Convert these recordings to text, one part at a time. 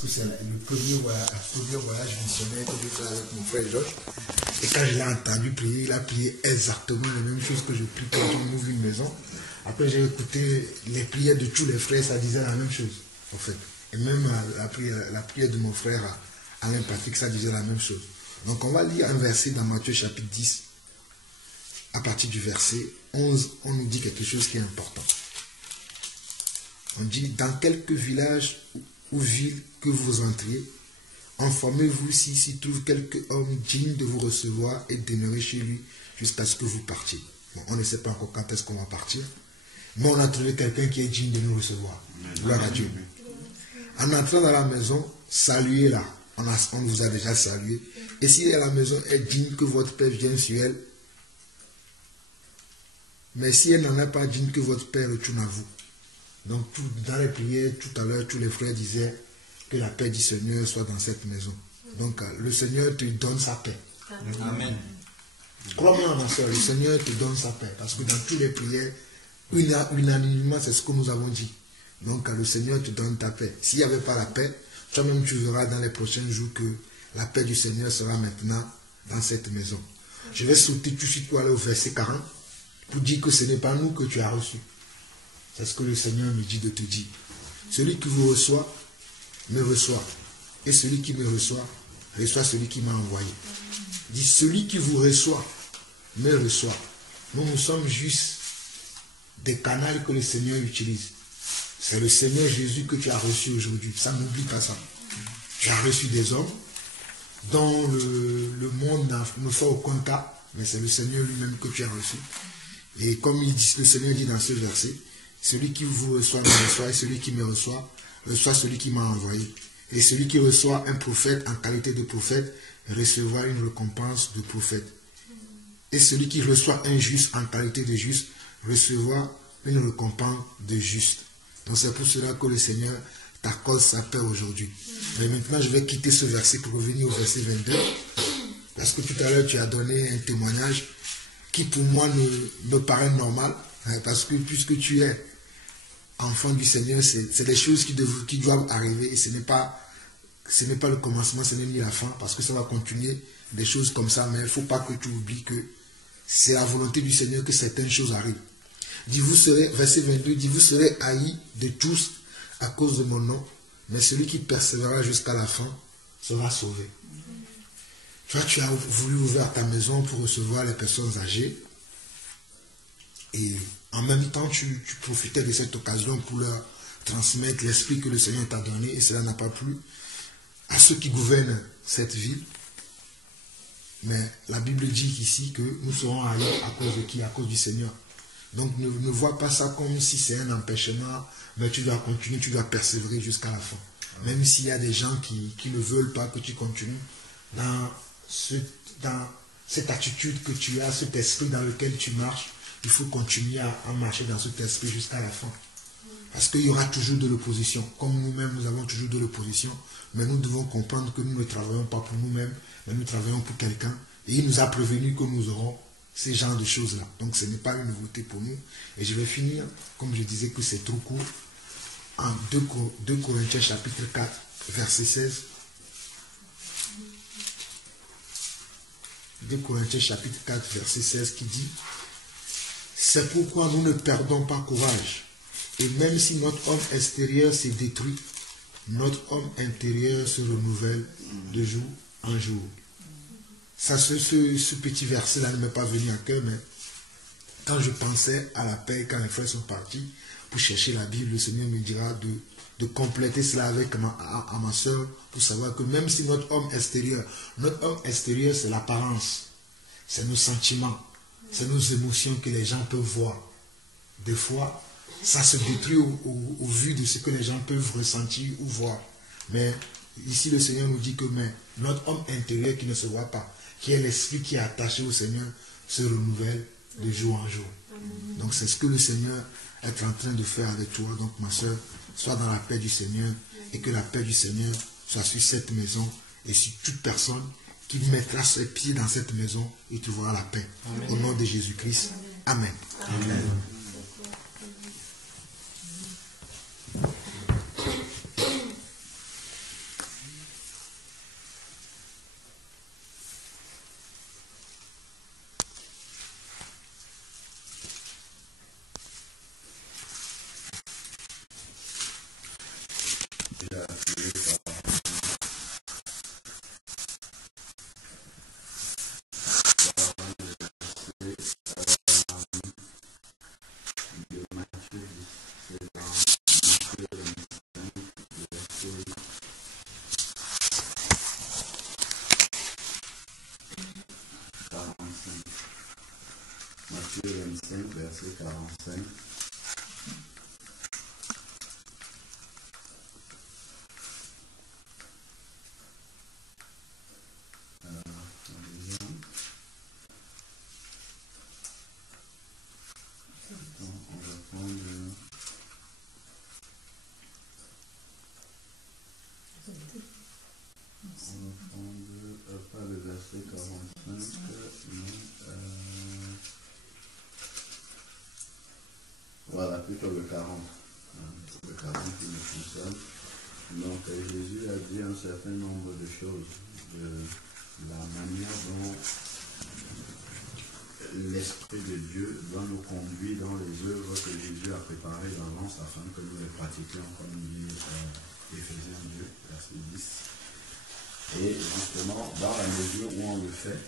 parce que c'est le premier voyage missionnaire que j'ai fait avec mon frère Georges. Et quand je l'ai entendu prier, il a prié exactement la même chose que je prie quand on ouvre une maison. Après, j'ai écouté les prières de tous les frères, ça disait la même chose, en fait. Et même la prière de mon frère Alain Patrick, ça disait la même chose. Donc, on va lire un verset dans Matthieu chapitre 10. À partir du verset 11, on nous dit quelque chose qui est important. On dit, dans quelques villages ou villes que vous entriez, informez-vous s'y trouve quelque homme digne de vous recevoir et demeurer chez lui jusqu'à ce que vous partiez. Bon, on ne sait pas encore quand est-ce qu'on va partir, mais on a trouvé quelqu'un qui est digne de nous recevoir. Gloire à Dieu. En entrant dans la maison, saluez-la. On vous a déjà salué. Et si la maison est digne, que votre Père vienne sur elle. Mais si elle n'en est pas digne, que votre Père retourne à vous. Donc, dans les prières, tout à l'heure, tous les frères disaient que la paix du Seigneur soit dans cette maison. Donc, le Seigneur te donne sa paix. Amen. Crois-moi, ma soeur, le Seigneur te donne sa paix. Parce que dans toutes les prières, unanimement, c'est ce que nous avons dit. Donc, le Seigneur te donne ta paix. S'il n'y avait pas la paix, toi-même, tu verras dans les prochains jours que la paix du Seigneur sera maintenant dans cette maison. Je vais sauter tout de suite pour aller au verset 40 pour dire que ce n'est pas nous que tu as reçus. C'est ce que le Seigneur me dit de te dire. Celui qui vous reçoit, me reçoit. Et celui qui me reçoit, reçoit celui qui m'a envoyé. Dit, celui qui vous reçoit, me reçoit. Nous sommes juste des canaux que le Seigneur utilise. C'est le Seigneur Jésus que tu as reçu aujourd'hui. Ça, n'oublie pas ça. Tu as reçu des hommes dont le monde ne fait aucun cas, mais c'est le Seigneur lui-même que tu as reçu. Et comme le Seigneur dit dans ce verset, celui qui vous reçoit me reçoit, et celui qui me reçoit celui qui m'a envoyé. Et celui qui reçoit un prophète en qualité de prophète recevra une récompense de prophète. Et celui qui reçoit un juste en qualité de juste recevra une récompense de juste. Donc c'est pour cela que le Seigneur t'accorde sa paix aujourd'hui. Mais maintenant je vais quitter ce verset pour revenir au verset 22. Parce que tout à l'heure tu as donné un témoignage qui pour moi me paraît normal. Parce que puisque tu es enfant du Seigneur, c'est des choses qui doivent arriver. Et ce n'est pas le commencement, ce n'est ni la fin. Parce que ça va continuer des choses comme ça. Mais il ne faut pas que tu oublies que c'est la volonté du Seigneur que certaines choses arrivent. Dit, vous serez, verset 22, dit, vous serez haïs de tous à cause de mon nom, mais celui qui persévérera jusqu'à la fin sera sauvé. Toi, tu as voulu ouvrir ta maison pour recevoir les personnes âgées, et en même temps, tu profitais de cette occasion pour leur transmettre l'esprit que le Seigneur t'a donné, et cela n'a pas plu à ceux qui gouvernent cette ville. Mais la Bible dit ici que nous serons haïs à cause de qui? À cause du Seigneur. Donc ne vois pas ça comme si c'est un empêchement, mais tu dois continuer, tu dois persévérer jusqu'à la fin. Même s'il y a des gens qui ne veulent pas que tu continues dans cette attitude que tu as, cet esprit dans lequel tu marches, il faut continuer à marcher dans cet esprit jusqu'à la fin. Parce qu'il y aura toujours de l'opposition. Comme nous-mêmes, nous avons toujours de l'opposition, mais nous devons comprendre que nous ne travaillons pas pour nous-mêmes, mais nous travaillons pour quelqu'un. Et il nous a prévenu que nous aurons ces genres de choses-là. Donc ce n'est pas une nouveauté pour nous. Et je vais finir, comme je disais que c'est trop court, en 2 Corinthiens chapitre 4, verset 16. 2 Corinthiens chapitre 4, verset 16 qui dit, c'est pourquoi nous ne perdons pas courage. Et même si notre homme extérieur s'est détruit, notre homme intérieur se renouvelle de jour en jour. Ça, ce petit verset-là ne m'est pas venu à cœur, mais quand je pensais à la paix, quand les frères sont partis pour chercher la Bible, le Seigneur me dira de compléter cela avec ma soeur pour savoir que même si notre homme extérieur c'est l'apparence, c'est nos sentiments, c'est nos émotions que les gens peuvent voir. Des fois, ça se détruit au vu de ce que les gens peuvent ressentir ou voir. Mais ici, le Seigneur nous dit que notre homme intérieur qui ne se voit pas, qui est l'esprit qui est attaché au Seigneur, se renouvelle de jour en jour. Donc c'est ce que le Seigneur est en train de faire avec toi. Donc ma soeur, sois dans la paix du Seigneur et que la paix du Seigneur soit sur cette maison et sur toute personne qui mettra ses pieds dans cette maison et tu verras la paix. Amen. Au nom de Jésus-Christ. Amen. Amen. déjà appuyé par de Matthieu, c'est dans Matthieu 25, verset 45. Matthieu 25, verset 45. Pas le verset 45, mais voilà, plutôt le 40. Le 40 qui me concerne. Donc Jésus a dit un certain nombre de choses, de la manière dont l'Esprit de Dieu doit nous conduire dans les œuvres que Jésus a préparées d'avance afin que nous les pratiquions, comme dit Éphésiens 2, verset 10. Et justement, dans la mesure où on le fait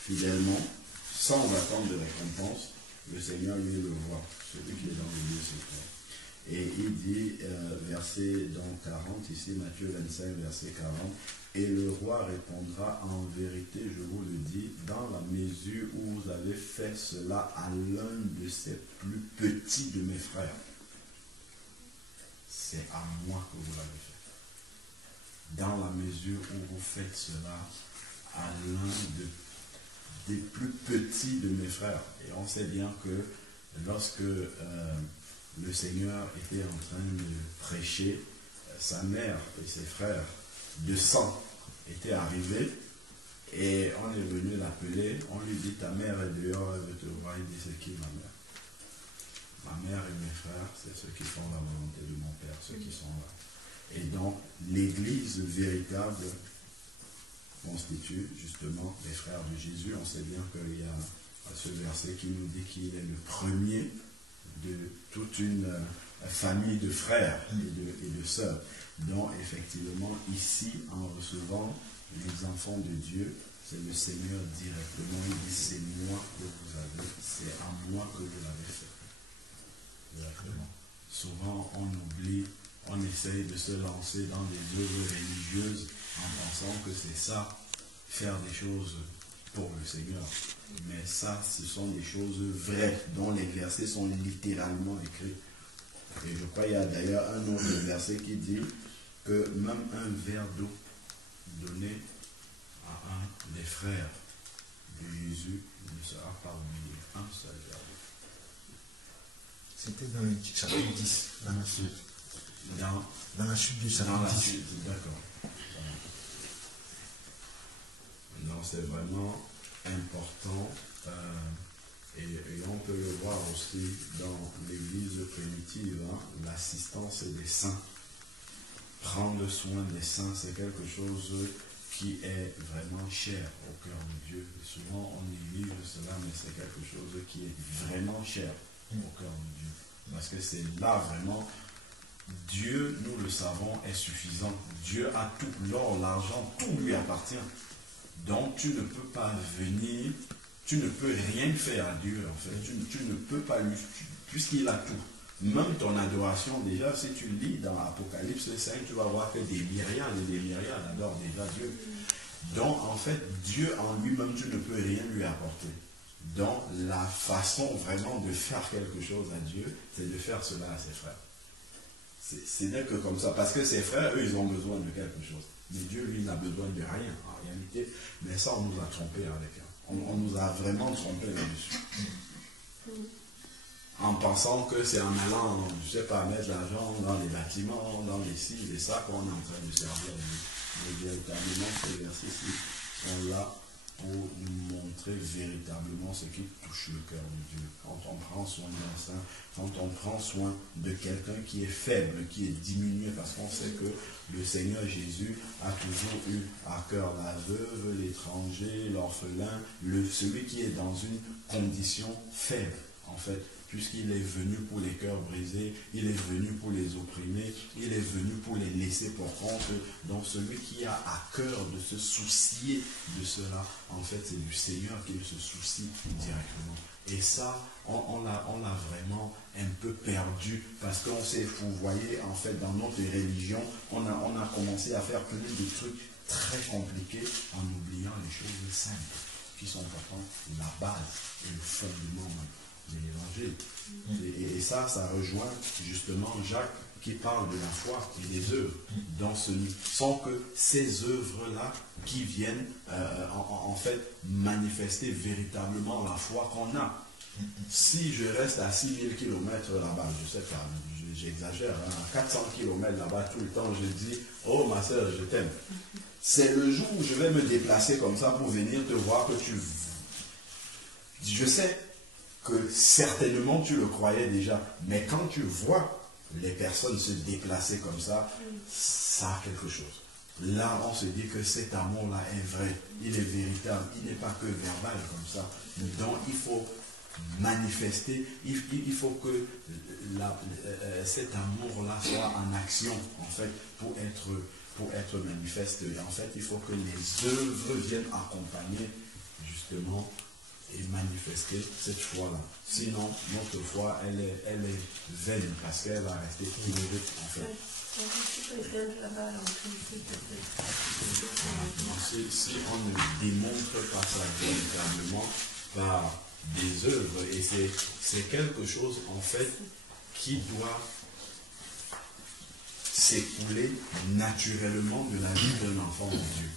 fidèlement, sans attendre de récompense, le Seigneur lui le voit, celui qui est dans le lieu secret. Et il dit, verset donc 40, ici Matthieu 25, verset 40, « Et le roi répondra, en vérité, je vous le dis, dans la mesure où vous avez fait cela à l'un de ces plus petits de mes frères, c'est à moi que vous l'avez fait. Dans la mesure où vous faites cela à l'un des plus petits de mes frères. » Et on sait bien que lorsque le Seigneur était en train de prêcher, sa mère et ses frères de sang étaient arrivés et on est venu l'appeler. On lui dit, ta mère est dehors, elle veut te voir. Il dit, c'est qui ma mère? Ma mère et mes frères, c'est ceux qui font la volonté de mon Père, ceux qui sont là. Et donc, l'Église véritable constitue justement les frères de Jésus. On sait bien qu'il y a ce verset qui nous dit qu'il est le premier de toute une famille de frères et de sœurs. Donc, effectivement, ici, en recevant les enfants de Dieu, c'est le Seigneur directement. Il dit, c'est moi que vous avez, c'est à moi que vous l'avez fait. Directement. Souvent, on oublie, on essaye de se lancer dans des œuvres religieuses en pensant que c'est ça, faire des choses pour le Seigneur. Mais ça, ce sont des choses vraies, dont les versets sont littéralement écrits. Et je crois qu'il y a d'ailleurs un autre verset qui dit que même un verre d'eau donné à un des frères de Jésus ne sera pas oublié. Un seul verre d'eau. C'était dans le chapitre 10, dans la suite. Dans la chute du chapitre 10. D'accord. Non, c'est vraiment important et on peut le voir aussi dans l'église primitive, hein, l'assistance des saints. Prendre soin des saints, c'est quelque chose qui est vraiment cher au cœur de Dieu. Et souvent on néglige cela, mais c'est quelque chose qui est vraiment cher au cœur de Dieu. Parce que c'est là vraiment, Dieu, nous le savons, est suffisant. Dieu a tout, l'or, l'argent, tout lui appartient. Donc tu ne peux pas venir, tu ne peux rien faire à Dieu en fait. Tu ne peux pas lui, puisqu'il a tout. Même ton adoration, déjà, si tu lis dans Apocalypse 5, tu vas voir que des myriades et des myriades adorent déjà Dieu. Donc en fait, Dieu en lui-même, tu ne peux rien lui apporter. Donc la façon vraiment de faire quelque chose à Dieu, c'est de faire cela à ses frères. Ce n'est que comme ça, parce que ses frères, eux, ils ont besoin de quelque chose. Mais Dieu, lui, n'a besoin de rien, en réalité. Mais ça, on nous a trompés avec. On nous a vraiment trompés là-dessus. En pensant que c'est en allant, je ne sais pas, mettre l'argent dans les bâtiments, dans les ci, les ça, qu'on est en train de servir Dieu. Mais véritablement, ces versets-ci sont là pour nous montrer véritablement ce qui touche le cœur de Dieu. Quand on prend soin d'un saint, quand on prend soin de quelqu'un qui est faible, qui est diminué, parce qu'on sait que le Seigneur Jésus a toujours eu à cœur la veuve, l'étranger, l'orphelin, celui qui est dans une condition faible, en fait. puisqu'il est venu pour les cœurs brisés, il est venu pour les opprimer, il est venu pour les laisser pour compte. Donc celui qui a à cœur de se soucier de cela, en fait c'est du Seigneur qu'il se soucie directement. Et ça, on l'a vraiment un peu perdu, parce qu'on sait, vous voyez, en fait, dans notre religion, on a commencé à faire plein de trucs très compliqués en oubliant les choses simples, qui sont pourtant la base et le fondement de l'évangile. Et ça rejoint justement Jacques qui parle de la foi et des œuvres dans ce livre, sans que ces œuvres-là qui viennent en fait manifester véritablement la foi qu'on a. Si je reste à 6000 km là-bas, je sais pas, j'exagère, à 400 km là-bas tout le temps, je dis, oh ma soeur, je t'aime. C'est le jour où je vais me déplacer comme ça pour venir te voir que tu... Je sais que certainement tu le croyais déjà, mais quand tu vois les personnes se déplacer comme ça, ça a quelque chose. Là, on se dit que cet amour-là est vrai, il est véritable, il n'est pas que verbal comme ça. Donc, il faut manifester, il faut que cet amour-là soit en action, en fait, pour être manifeste. Et en fait, il faut que les œuvres viennent accompagner, justement, et manifester cette foi-là. Sinon, notre foi, elle est vaine, parce qu'elle va rester illusoire, en fait. Si on ne démontre pas ça véritablement par des œuvres, et c'est quelque chose, en fait, qui doit s'écouler naturellement de la vie d'un enfant de Dieu.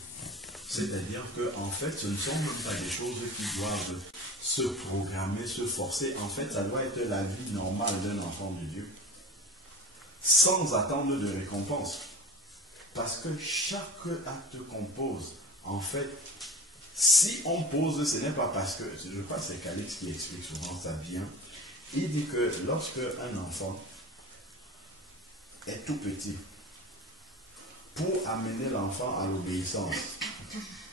C'est-à-dire que, en fait, ce ne sont même pas des choses qui doivent se programmer, se forcer. En fait, ça doit être la vie normale d'un enfant de Dieu, sans attendre de récompense. Parce que chaque acte qu'on pose, en fait, si on pose, ce n'est pas parce que, je crois que c'est Calix qui explique souvent ça bien, il dit que lorsque un enfant est tout petit, pour amener l'enfant à l'obéissance,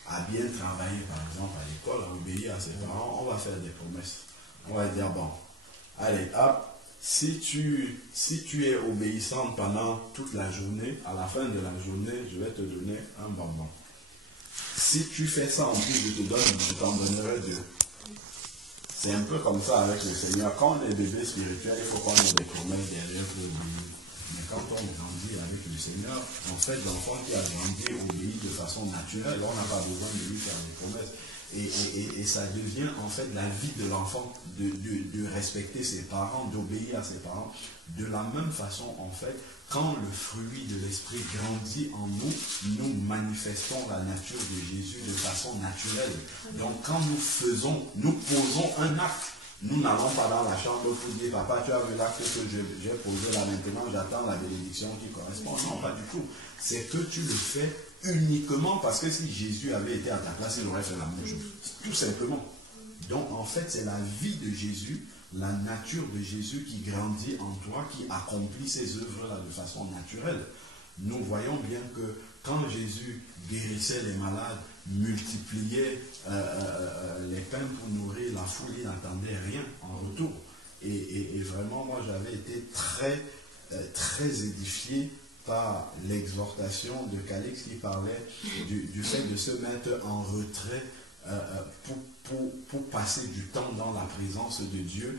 à bien travailler par exemple à l'école, à obéir à ses parents, on va faire des promesses. On va dire, bon, allez, hop, si tu es obéissante pendant toute la journée, à la fin de la journée, je vais te donner un bonbon. Si tu fais ça en plus, je t'en donnerai deux. C'est un peu comme ça avec le Seigneur. Quand on est bébé spirituel, il faut qu'on ait des promesses derrière pour obéir. Mais quand on grandit avec le Seigneur, en fait, l'enfant qui a grandi obéit de façon naturelle. On n'a pas besoin de lui faire des promesses. Et ça devient en fait la vie de l'enfant de respecter ses parents, d'obéir à ses parents. De la même façon, en fait, quand le fruit de l'esprit grandit en nous, nous manifestons la nature de Jésus de façon naturelle. Donc quand nous posons un acte, nous n'allons pas dans la chambre pour dire, papa, tu as vu l'acte que j'ai posé là maintenant, j'attends la bénédiction qui correspond. Non, pas du tout. C'est que tu le fais uniquement parce que si Jésus avait été à ta place, il aurait fait la même chose. Tout simplement. Donc en fait, c'est la vie de Jésus, la nature de Jésus qui grandit en toi, qui accomplit ces œuvres-là de façon naturelle. Nous voyons bien que quand Jésus guérissait les malades, multipliait les pains pour nourrir la foule, il n'attendait rien en retour. Et vraiment, moi, j'avais été très édifié par l'exhortation de Calix qui parlait du fait de se mettre en retrait pour passer du temps dans la présence de Dieu,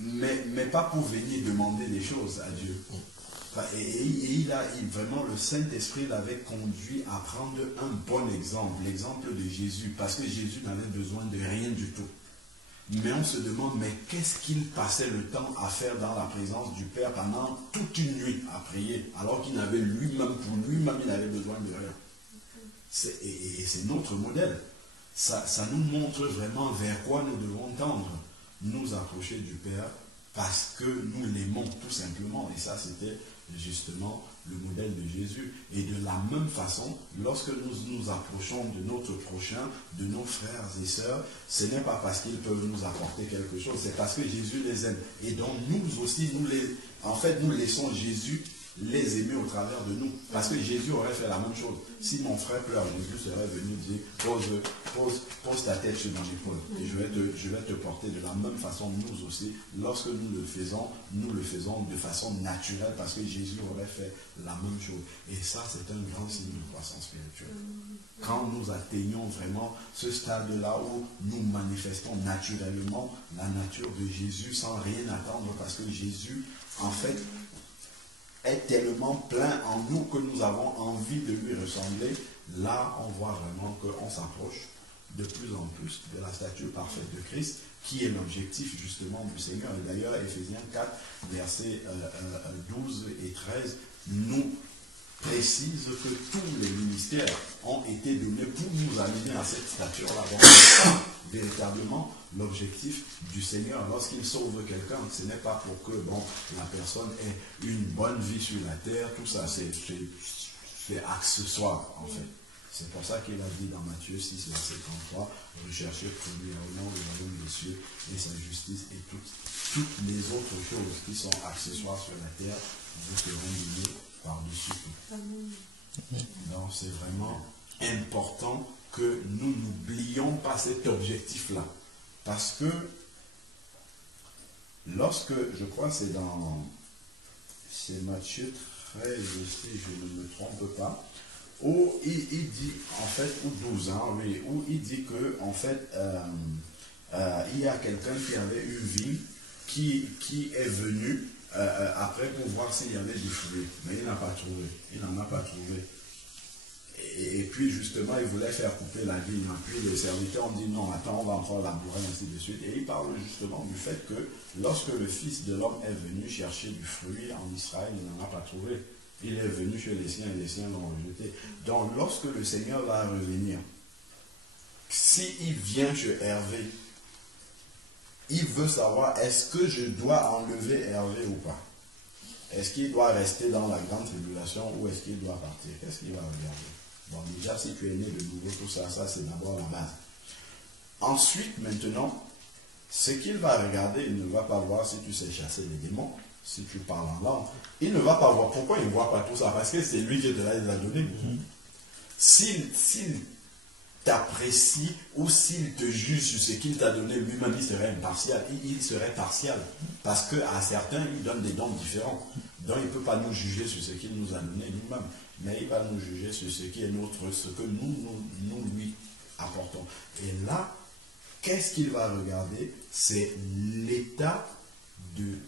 mais pas pour venir demander des choses à Dieu. Et vraiment, le Saint-Esprit l'avait conduit à prendre un bon exemple, l'exemple de Jésus, parce que Jésus n'avait besoin de rien du tout. Mais on se demande, mais qu'est-ce qu'il passait le temps à faire dans la présence du Père pendant toute une nuit à prier, alors qu'il n'avait lui-même, pour lui-même, il n'avait besoin de rien. Et c'est notre modèle. Ça nous montre vraiment vers quoi nous devons tendre, nous approcher du Père, parce que nous l'aimons tout simplement. Et ça, c'était justement le modèle de Jésus. Et de la même façon, lorsque nous nous approchons de notre prochain, de nos frères et sœurs, ce n'est pas parce qu'ils peuvent nous apporter quelque chose, c'est parce que Jésus les aime. Et donc nous aussi, nous laissons Jésus les aimer au travers de nous. Parce que Jésus aurait fait la même chose. Si mon frère pleure, Jésus serait venu dire, pose ta tête sur mon épaule et je vais te porter. De la même façon, nous aussi, lorsque nous le faisons de façon naturelle parce que Jésus aurait fait la même chose. Et ça, c'est un grand signe de croissance spirituelle. Quand nous atteignons vraiment ce stade-là où nous manifestons naturellement la nature de Jésus sans rien attendre parce que Jésus, en fait, est tellement plein en nous que nous avons envie de lui ressembler, là, on voit vraiment qu'on s'approche de plus en plus de la stature parfaite de Christ, qui est l'objectif justement du Seigneur. Et d'ailleurs, Éphésiens 4, versets 12 et 13, nous précise que tous les ministères ont été donnés pour nous amener à cette stature-là. Donc, véritablement, l'objectif du Seigneur, lorsqu'il sauve quelqu'un, ce n'est pas pour que la personne ait une bonne vie sur la terre, tout ça, c'est accessoire, en fait. C'est pour ça qu'il a dit dans Matthieu 6, verset 33, recherchez premièrement le royaume des cieux et sa justice et toutes les autres choses qui sont accessoires sur la terre vous seront données par-dessus tout. Donc c'est vraiment important que nous n'oublions pas cet objectif-là. Parce que lorsque, je crois c'est Matthieu 13, si je ne me trompe pas, où il dit, en fait, ou 12 ans, oui, où il dit que, en fait, il y a quelqu'un qui avait une vie qui est venu après pour voir s'il y avait du fruit, mais il n'a pas trouvé, il n'en a pas trouvé. Et puis justement, il voulait faire couper la vigne. Puis les serviteurs ont dit non, attends, on va encore labourer, ainsi de suite. Et il parle justement du fait que lorsque le Fils de l'homme est venu chercher du fruit en Israël, il n'en a pas trouvé. Il est venu chez les siens et les siens l'ont rejeté. Donc lorsque le Seigneur va revenir, s'il vient chez Hervé, il veut savoir est-ce que je dois enlever Hervé ou pas. Est-ce qu'il doit rester dans la grande tribulation ou est-ce qu'il doit partir? Qu'est-ce qu'il va regarder? Bon, déjà, si tu es né de nouveau, tout ça, c'est d'abord la base. Ensuite, maintenant, ce qu'il va regarder, il ne va pas voir si tu sais chasser les démons, si tu parles en langue. Il ne va pas voir. Pourquoi il ne voit pas tout ça? Parce que c'est lui qui te l'a donné. S'il t'apprécie ou s'il te juge sur ce qu'il t'a donné, lui-même, il serait impartial. Il serait partial. Parce qu'à certains, il donne des dons différents. Donc, il ne peut pas nous juger sur ce qu'il nous a donné nous-mêmes. Mais il va nous juger sur ce qui est notre, ce que nous lui apportons. Et là, qu'est-ce qu'il va regarder? C'est l'état de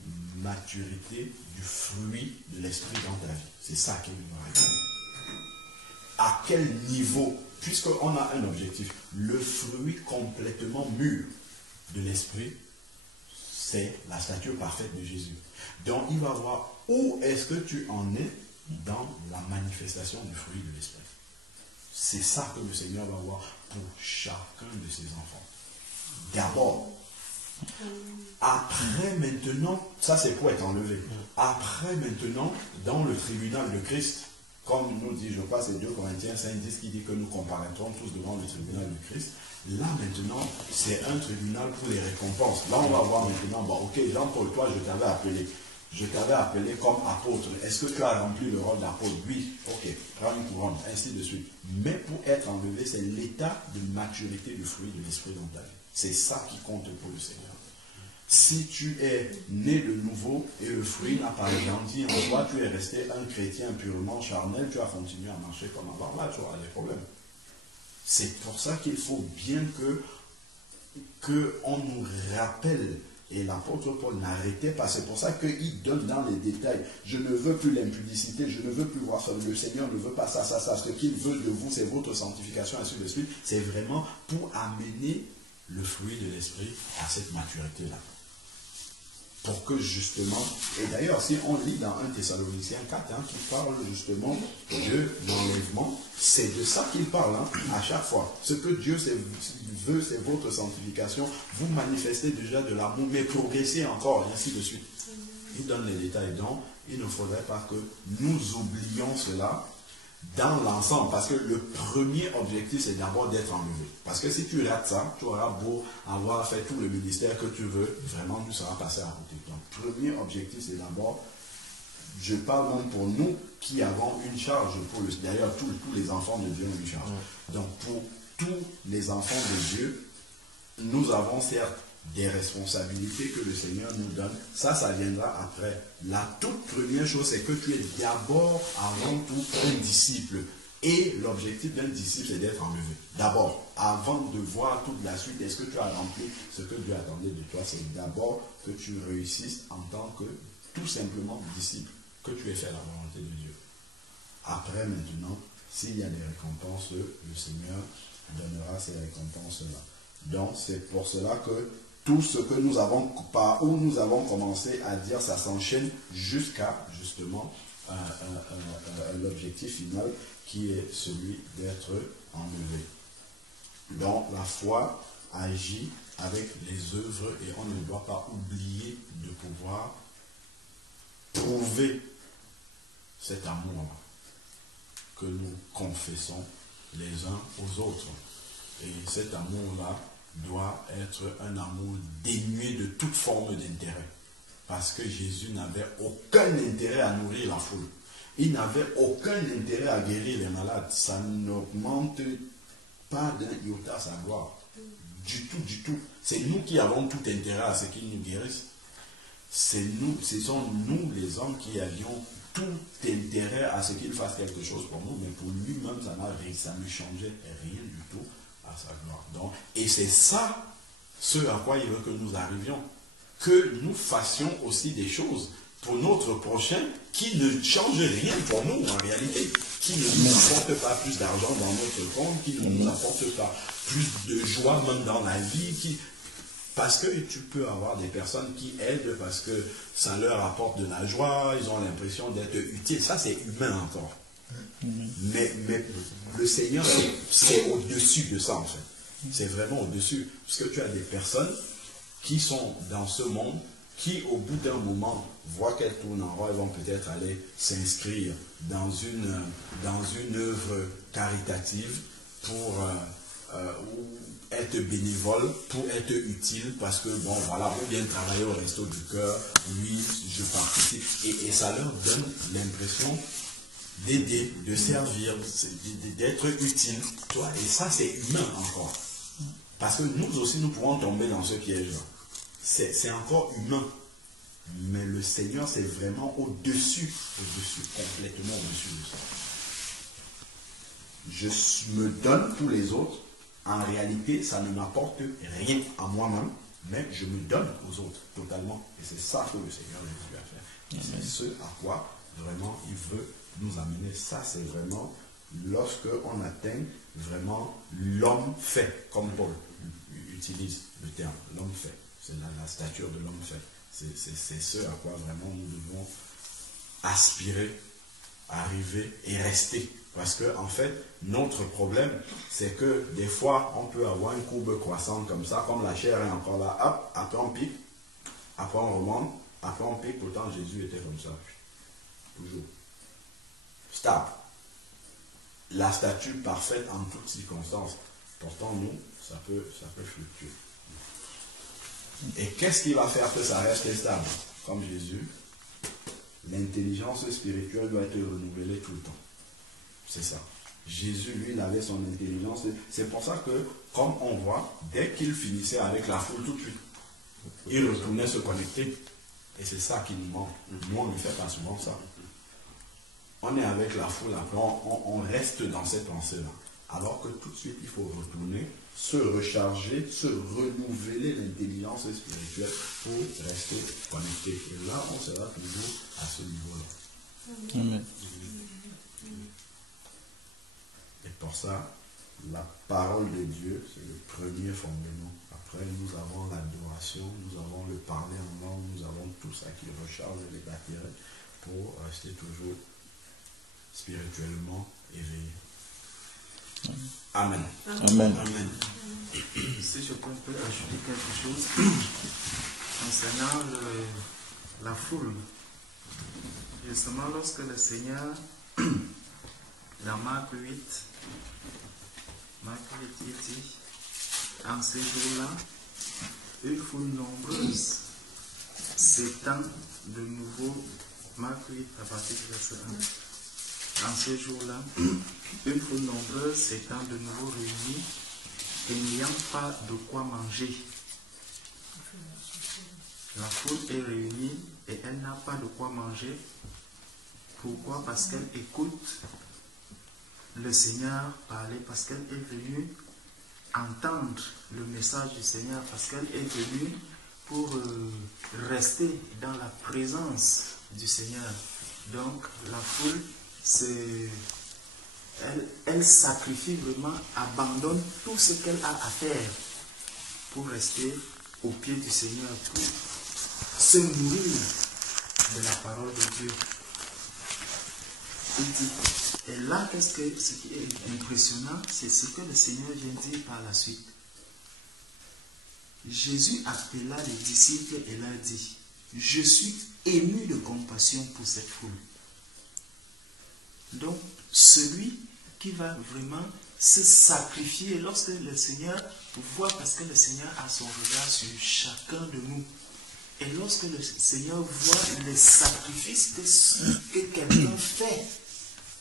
maturité du fruit de l'esprit dans ta vie. C'est ça qu'il va regarder. À quel niveau? Puisqu'on a un objectif, le fruit complètement mûr de l'esprit, c'est la stature parfaite de Jésus. Donc, il va voir où est-ce que tu en es dans la manifestation du fruit de l'esprit. C'est ça que le Seigneur va voir pour chacun de ses enfants. D'abord, après maintenant, ça c'est pour être enlevé. Après maintenant, dans le tribunal de Christ, comme nous dit, je crois, c'est 2 Corinthiens 5:10 qui dit que nous comparaîtrons tous devant le tribunal de Christ. Là maintenant, c'est un tribunal pour les récompenses. Là on va voir maintenant, bon ok, Jean-Paul, toi je t'avais appelé. Je t'avais appelé comme apôtre. Est-ce que tu as rempli le rôle d'apôtre? Oui. Ok. Prends une couronne, ainsi de suite. Mais pour être enlevé, c'est l'état de maturité du fruit de l'esprit dans ta vie. C'est ça qui compte pour le Seigneur. Si tu es né de nouveau et le fruit n'a pas grandi en toi, tu es resté un chrétien purement charnel, tu as continué à marcher comme avant, là tu auras des problèmes. C'est pour ça qu'il faut bien que on nous rappelle. Et l'apôtre Paul n'arrêtait pas. C'est pour ça qu'il donne dans les détails. Je ne veux plus l'impudicité, je ne veux plus voir ça. Le Seigneur ne veut pas ça. Ce qu'il veut de vous, c'est votre sanctification, ainsi de suite. C'est vraiment pour amener le fruit de l'esprit à cette maturité-là. Pour que justement, et d'ailleurs, si on lit dans 1 Thessaloniciens 4, qui parle justement de l'enlèvement, c'est de ça qu'il parle à chaque fois. Ce que Dieu veut, c'est votre sanctification. Vous manifestez déjà de l'amour, mais progressez encore, et ainsi de suite. Il donne les détails. Donc, il ne faudrait pas que nous oublions cela dans l'ensemble, parce que le premier objectif, c'est d'abord d'être enlevé. Parce que si tu rates ça, tu auras beau avoir fait tout le ministère que tu veux, vraiment, tu seras passé à côté. Donc, le premier objectif, c'est d'abord je parle même pour nous qui avons une charge. D'ailleurs, tous les enfants de Dieu ont une charge. Donc, pour tous les enfants de Dieu, nous avons certes des responsabilités que le Seigneur nous donne. Ça viendra après. La toute première chose, c'est que tu es d'abord, avant tout, un disciple. Et l'objectif d'un disciple, c'est d'être enlevé. D'abord, avant de voir toute la suite, est-ce que tu as rempli ce que Dieu attendait de toi? C'est d'abord que tu réussisses en tant que, tout simplement, disciple, que tu aies fait la volonté de Dieu. Après, maintenant, s'il y a des récompenses, le Seigneur donnera ces récompenses-là. Donc, c'est pour cela que tout ce que nous avons, par où nous avons commencé à dire, ça s'enchaîne jusqu'à, justement, l'objectif final qui est celui d'être enlevé. Donc, la foi agit avec les œuvres et on ne doit pas oublier de pouvoir prouver cet amour que nous confessons les uns aux autres. Et cet amour-là doit être un amour dénué de toute forme d'intérêt. Parce que Jésus n'avait aucun intérêt à nourrir la foule. Il n'avait aucun intérêt à guérir les malades. Ça n'augmente pas d'un iota sa gloire. Du tout, du tout. C'est nous qui avons tout intérêt à ce qu'il nous guérisse. Ce sont nous les hommes qui avions tout intérêt à ce qu'il fasse quelque chose pour nous, mais pour lui-même, ça ne changeait rien du tout à sa gloire. Donc, et c'est ça, ce à quoi il veut que nous arrivions. Que nous fassions aussi des choses pour notre prochain qui ne change rien pour nous en réalité, qui ne nous apporte pas plus d'argent dans notre compte, qui ne nous apporte pas plus de joie même dans la vie, parce que tu peux avoir des personnes qui aident parce que ça leur apporte de la joie, ils ont l'impression d'être utiles, ça c'est humain encore. Mais le Seigneur c'est au-dessus de ça en fait, c'est vraiment au-dessus, parce que tu as des personnes qui sont dans ce monde, qui au bout d'un moment voient qu'elles tournent en rond, elles vont peut-être aller s'inscrire dans une œuvre caritative pour être bénévole, pour être utile, parce que bon voilà, on vient travailler au Resto du Cœur, oui, je participe, et ça leur donne l'impression d'aider, de servir, d'être utile, tu vois, et ça c'est humain encore. Parce que nous aussi, nous pouvons tomber dans ce piège-là. C'est encore humain. Mais le Seigneur, c'est vraiment au-dessus, complètement au-dessus de ça. Je me donne pour les autres. En réalité, ça ne m'apporte rien à moi-même, mais je me donne aux autres totalement. Et c'est ça que le Seigneur Jésus a fait. Et c'est ce à quoi vraiment il veut nous amener. Ça, c'est vraiment lorsque on atteint vraiment l'homme fait, comme Paul utilise le terme, l'homme fait. C'est la stature de l'homme fait. C'est ce à quoi vraiment nous devons aspirer, arriver et rester. Parce que, en fait, notre problème, c'est que des fois, on peut avoir une courbe croissante comme ça, comme la chair est encore là, hop, après on pique, après on remonte, après on pique, pourtant Jésus était comme ça. Toujours. Stable. La statue parfaite en toutes circonstances. Pourtant, nous, ça peut fluctuer. Et qu'est-ce qui va faire que ça reste stable? Comme Jésus, l'intelligence spirituelle doit être renouvelée tout le temps. C'est ça. Jésus, lui, il avait son intelligence. C'est pour ça que, comme on voit, dès qu'il finissait avec la foule tout de suite, il retournait se connecter. Et c'est ça qui nous manque. Nous, on ne fait pas souvent ça. On est avec la foule, après on reste dans cette pensée-là. Alors que tout de suite, il faut retourner, se recharger, se renouveler l'intelligence spirituelle pour rester connecté. Et là, on sera toujours à ce niveau-là. Amen. Et pour ça, la parole de Dieu, c'est le premier fondement. Après, nous avons l'adoration, nous avons le parler en langue, nous avons tout ça qui recharge les batteries pour rester toujours spirituellement éveillé. Amen. Amen. Amen. Si je peux ajouter quelque chose concernant la foule. Justement, lorsque le Seigneur, dans Marc 8, il dit, en ces jours-là, une foule nombreuse s'étend de nouveau Marc 8, à partir du verset 1. En ce jour-là, une foule nombreuse s'étant de nouveau réunie et n'ayant pas de quoi manger. La foule est réunie et elle n'a pas de quoi manger. Pourquoi? Parce qu'elle écoute le Seigneur parler, parce qu'elle est venue entendre le message du Seigneur, parce qu'elle est venue pour rester dans la présence du Seigneur. Donc la foule, elle sacrifie vraiment, abandonne tout ce qu'elle a à faire pour rester au pied du Seigneur, pour se nourrir de la parole de Dieu. Et là, ce qui est impressionnant, c'est ce que le Seigneur vient dire par la suite. Jésus appela les disciples et leur dit, je suis ému de compassion pour cette foule. Donc, celui qui va vraiment se sacrifier lorsque le Seigneur voit, parce que le Seigneur a son regard sur chacun de nous. Et lorsque le Seigneur voit les sacrifices que quelqu'un fait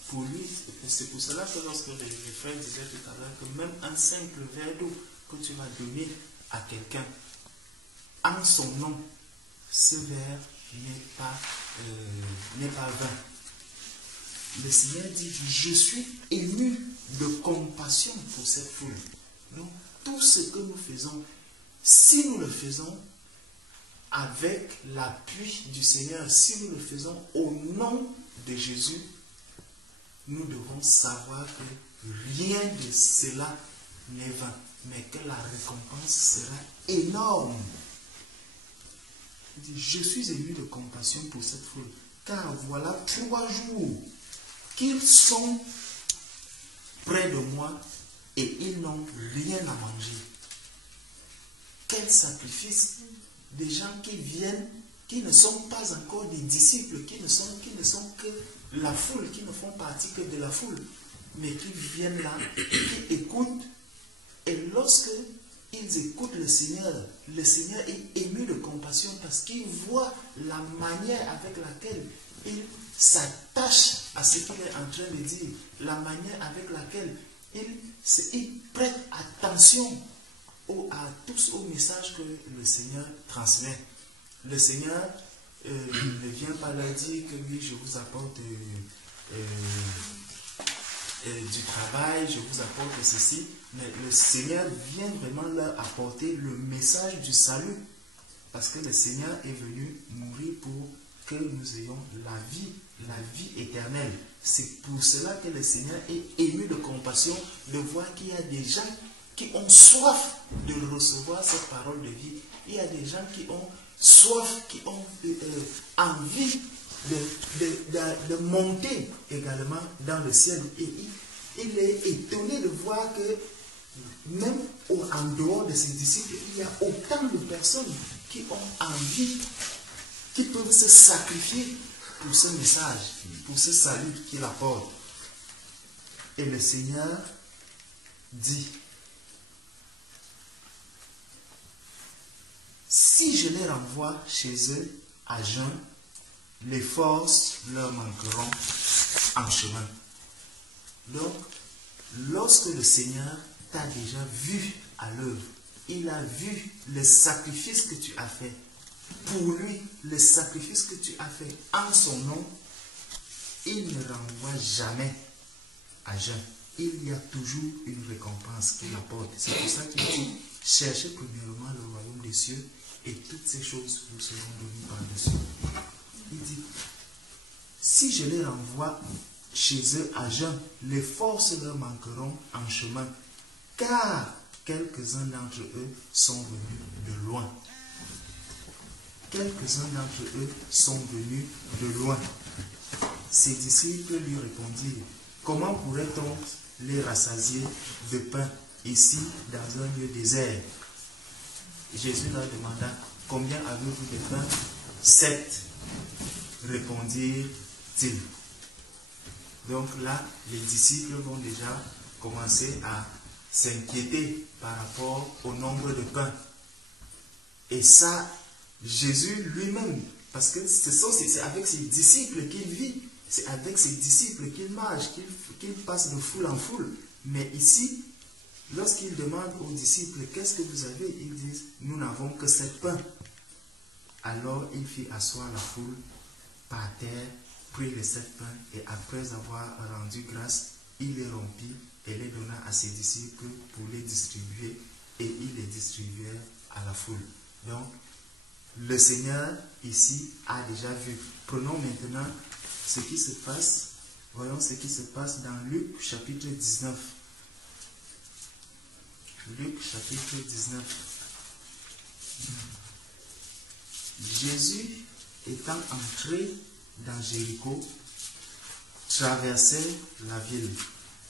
pour lui, c'est pour cela que lorsque les frères disaient tout à l'heure que même un simple verre d'eau que tu vas donner à quelqu'un, en son nom, ce verre n'est pas vain. Le Seigneur dit, je suis ému de compassion pour cette foule. Donc, tout ce que nous faisons, si nous le faisons avec l'appui du Seigneur, si nous le faisons au nom de Jésus, nous devons savoir que rien de cela n'est vain, mais que la récompense sera énorme. Il dit, je suis ému de compassion pour cette foule, car voilà 3 jours qu'ils sont près de moi et ils n'ont rien à manger. Quel sacrifice! Des gens qui viennent, qui ne sont pas encore des disciples, qui ne sont que la foule, qui ne font partie que de la foule, mais qui viennent là, qui écoutent. Et lorsque ils écoutent le Seigneur est ému de compassion parce qu'il voit la manière avec laquelle il s'attache à ce qu'il est en train de dire, la manière avec laquelle il prête attention au message que le Seigneur transmet. Le Seigneur ne vient pas leur dire que oui, je vous apporte du travail, je vous apporte ceci, mais le Seigneur vient vraiment leur apporter le message du salut, parce que le Seigneur est venu mourir pour que nous ayons la vie éternelle. C'est pour cela que le Seigneur est ému de compassion de voir qu'il y a des gens qui ont soif de recevoir cette parole de vie. Il y a des gens qui ont soif, qui ont envie de monter également dans le ciel. Et il est étonné de voir que même en dehors de ses disciples, il y a autant de personnes qui ont envie, qui peuvent se sacrifier pour ce message, pour ce salut qu'il apporte. Et le Seigneur dit, si je les renvoie chez eux à jeun, les forces leur manqueront en chemin. Donc, lorsque le Seigneur t'a déjà vu à l'œuvre, il a vu le sacrifice que tu as fait pour lui, le sacrifice que tu as fait en son nom, il ne renvoie jamais à jeun. Il y a toujours une récompense qu'il apporte. C'est pour ça qu'il dit, cherchez premièrement le royaume des cieux et toutes ces choses vous seront données par-dessus. Il dit, si je les renvoie chez eux à jeun, les forces leur manqueront en chemin, car quelques-uns d'entre eux sont venus de loin. Quelques-uns d'entre eux sont venus de loin. Ses disciples lui répondirent, comment pourrait-on les rassasier de pain ici dans un lieu désert? Jésus leur demanda, combien avez-vous de pain? 7, répondirent-ils. Donc là, les disciples vont déjà commencer à s'inquiéter par rapport au nombre de pains. Et ça, Jésus lui-même, Parce que c'est avec ses disciples qu'il vit. C'est avec ses disciples qu'il marche, qu'il passe de foule en foule. Mais ici, lorsqu'il demande aux disciples, qu'est-ce que vous avez? Ils disent, nous n'avons que 7 pains. Alors il fit asseoir la foule par terre, prit les 7 pains, et après avoir rendu grâce, il les rompit et les donna à ses disciples pour les distribuer, et il les distribuait à la foule. Donc, le Seigneur ici a déjà vu. Prenons maintenant ce qui se passe. Voyons ce qui se passe dans Luc chapitre 19. Luc chapitre 19. Jésus étant entré dans Jéricho, traversait la ville.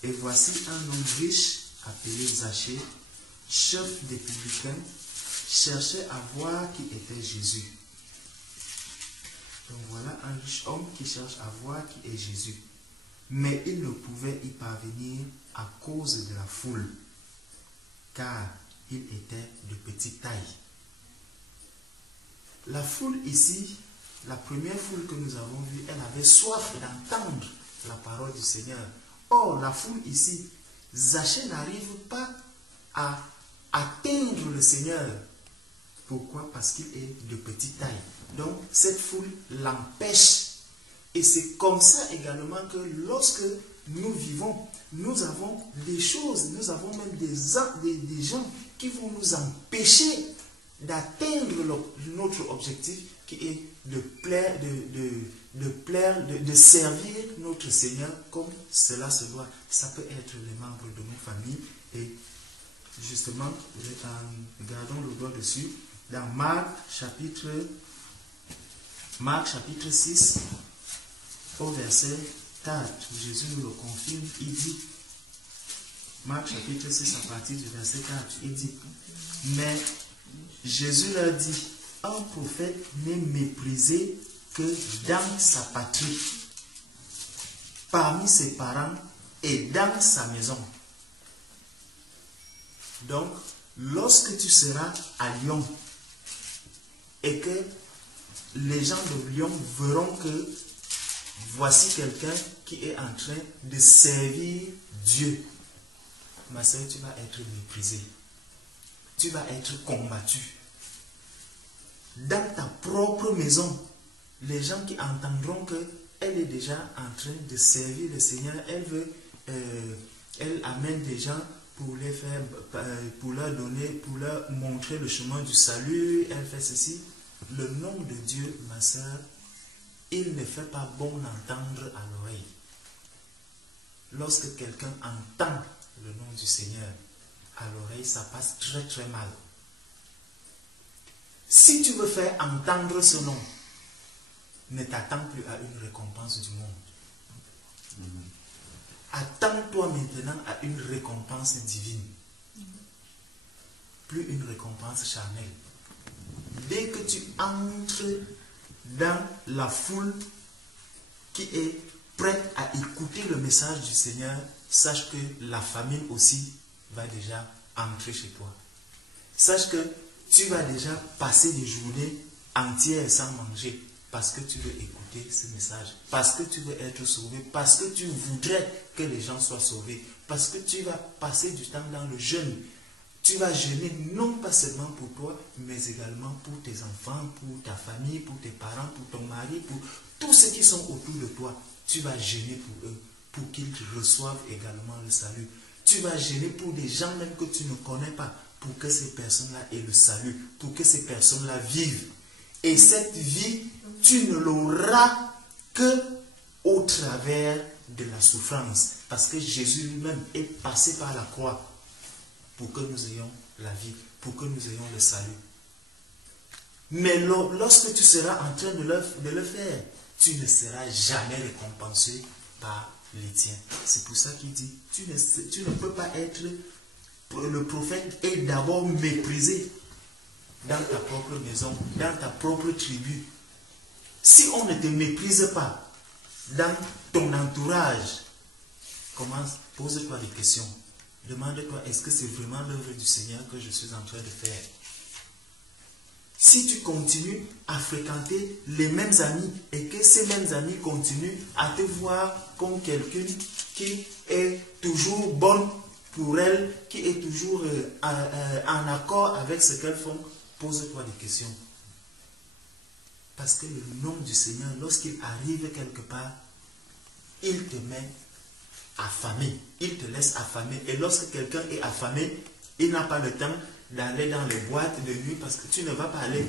Et voici un homme riche appelé Zachée, chef des publicains, cherchait à voir qui était Jésus. Donc voilà un riche homme qui cherche à voir qui est Jésus. Mais il ne pouvait y parvenir à cause de la foule, car il était de petite taille. La foule ici, la première foule que nous avons vue, elle avait soif d'entendre la parole du Seigneur. Or, la foule ici, Zachée n'arrive pas à atteindre le Seigneur. Pourquoi? Parce qu'il est de petite taille. Donc, cette foule l'empêche. Et c'est comme ça également que lorsque nous vivons, nous avons des choses, nous avons même des gens qui vont nous empêcher d'atteindre notre objectif qui est de servir notre Seigneur comme cela se doit. Ça peut être les membres de nos familles. Et justement, gardons le doigt dessus. Dans Marc chapitre 6, au verset 4, Jésus nous le confirme, il dit, Marc chapitre 6 à partir du verset 4, il dit, mais Jésus leur dit, un prophète n'est méprisé que dans sa patrie, parmi ses parents et dans sa maison. Donc, lorsque tu seras à Lyon et que les gens de Lyon verront que voici quelqu'un qui est en train de servir Dieu, ma soeur, tu vas être méprisé. Tu vas être combattu. Dans ta propre maison, les gens qui entendront qu'elle est déjà en train de servir le Seigneur, elle amène des gens pour les faire, pour leur donner, pour leur montrer le chemin du salut, elle fait ceci. Le nom de Dieu, ma soeur, il ne fait pas bon d'entendre à l'oreille. Lorsque quelqu'un entend le nom du Seigneur à l'oreille, ça passe très très mal. Si tu veux faire entendre ce nom, ne t'attends plus à une récompense du monde. Attends-toi maintenant à une récompense divine. Plus une récompense charnelle. Dès que tu entres dans la foule qui est prête à écouter le message du Seigneur, sache que la famine aussi va déjà entrer chez toi. Sache que tu vas déjà passer des journées entières sans manger parce que tu veux écouter ce message, parce que tu veux être sauvé, parce que tu voudrais que les gens soient sauvés, parce que tu vas passer du temps dans le jeûne. Tu vas jeûner non pas seulement pour toi, mais également pour tes enfants, pour ta famille, pour tes parents, pour ton mari, pour tous ceux qui sont autour de toi. Tu vas jeûner pour eux, pour qu'ils reçoivent également le salut. Tu vas jeûner pour des gens même que tu ne connais pas, pour que ces personnes-là aient le salut, pour que ces personnes-là vivent. Et cette vie, tu ne l'auras que au travers de la souffrance. Parce que Jésus lui-même est passé par la croix pour que nous ayons la vie, pour que nous ayons le salut. Mais lorsque tu seras en train de le faire, tu ne seras jamais récompensé par les tiens. C'est pour ça qu'il dit, tu ne peux pas être, le prophète est d'abord méprisé dans ta propre maison, dans ta propre tribu. Si on ne te méprise pas dans ton entourage, pose-toi des questions. Demande-toi, est-ce que c'est vraiment l'œuvre du Seigneur que je suis en train de faire? si tu continues à fréquenter les mêmes amis et que ces mêmes amis continuent à te voir comme quelqu'un qui est toujours bonne pour elles, qui est toujours en accord avec ce qu'elles font, pose-toi des questions. Parce que le nom du Seigneur, lorsqu'il arrive quelque part, il te met affamé, il te laisse affamé. Et lorsque quelqu'un est affamé, il n'a pas le temps d'aller dans les boîtes de nuit parce que tu ne vas pas aller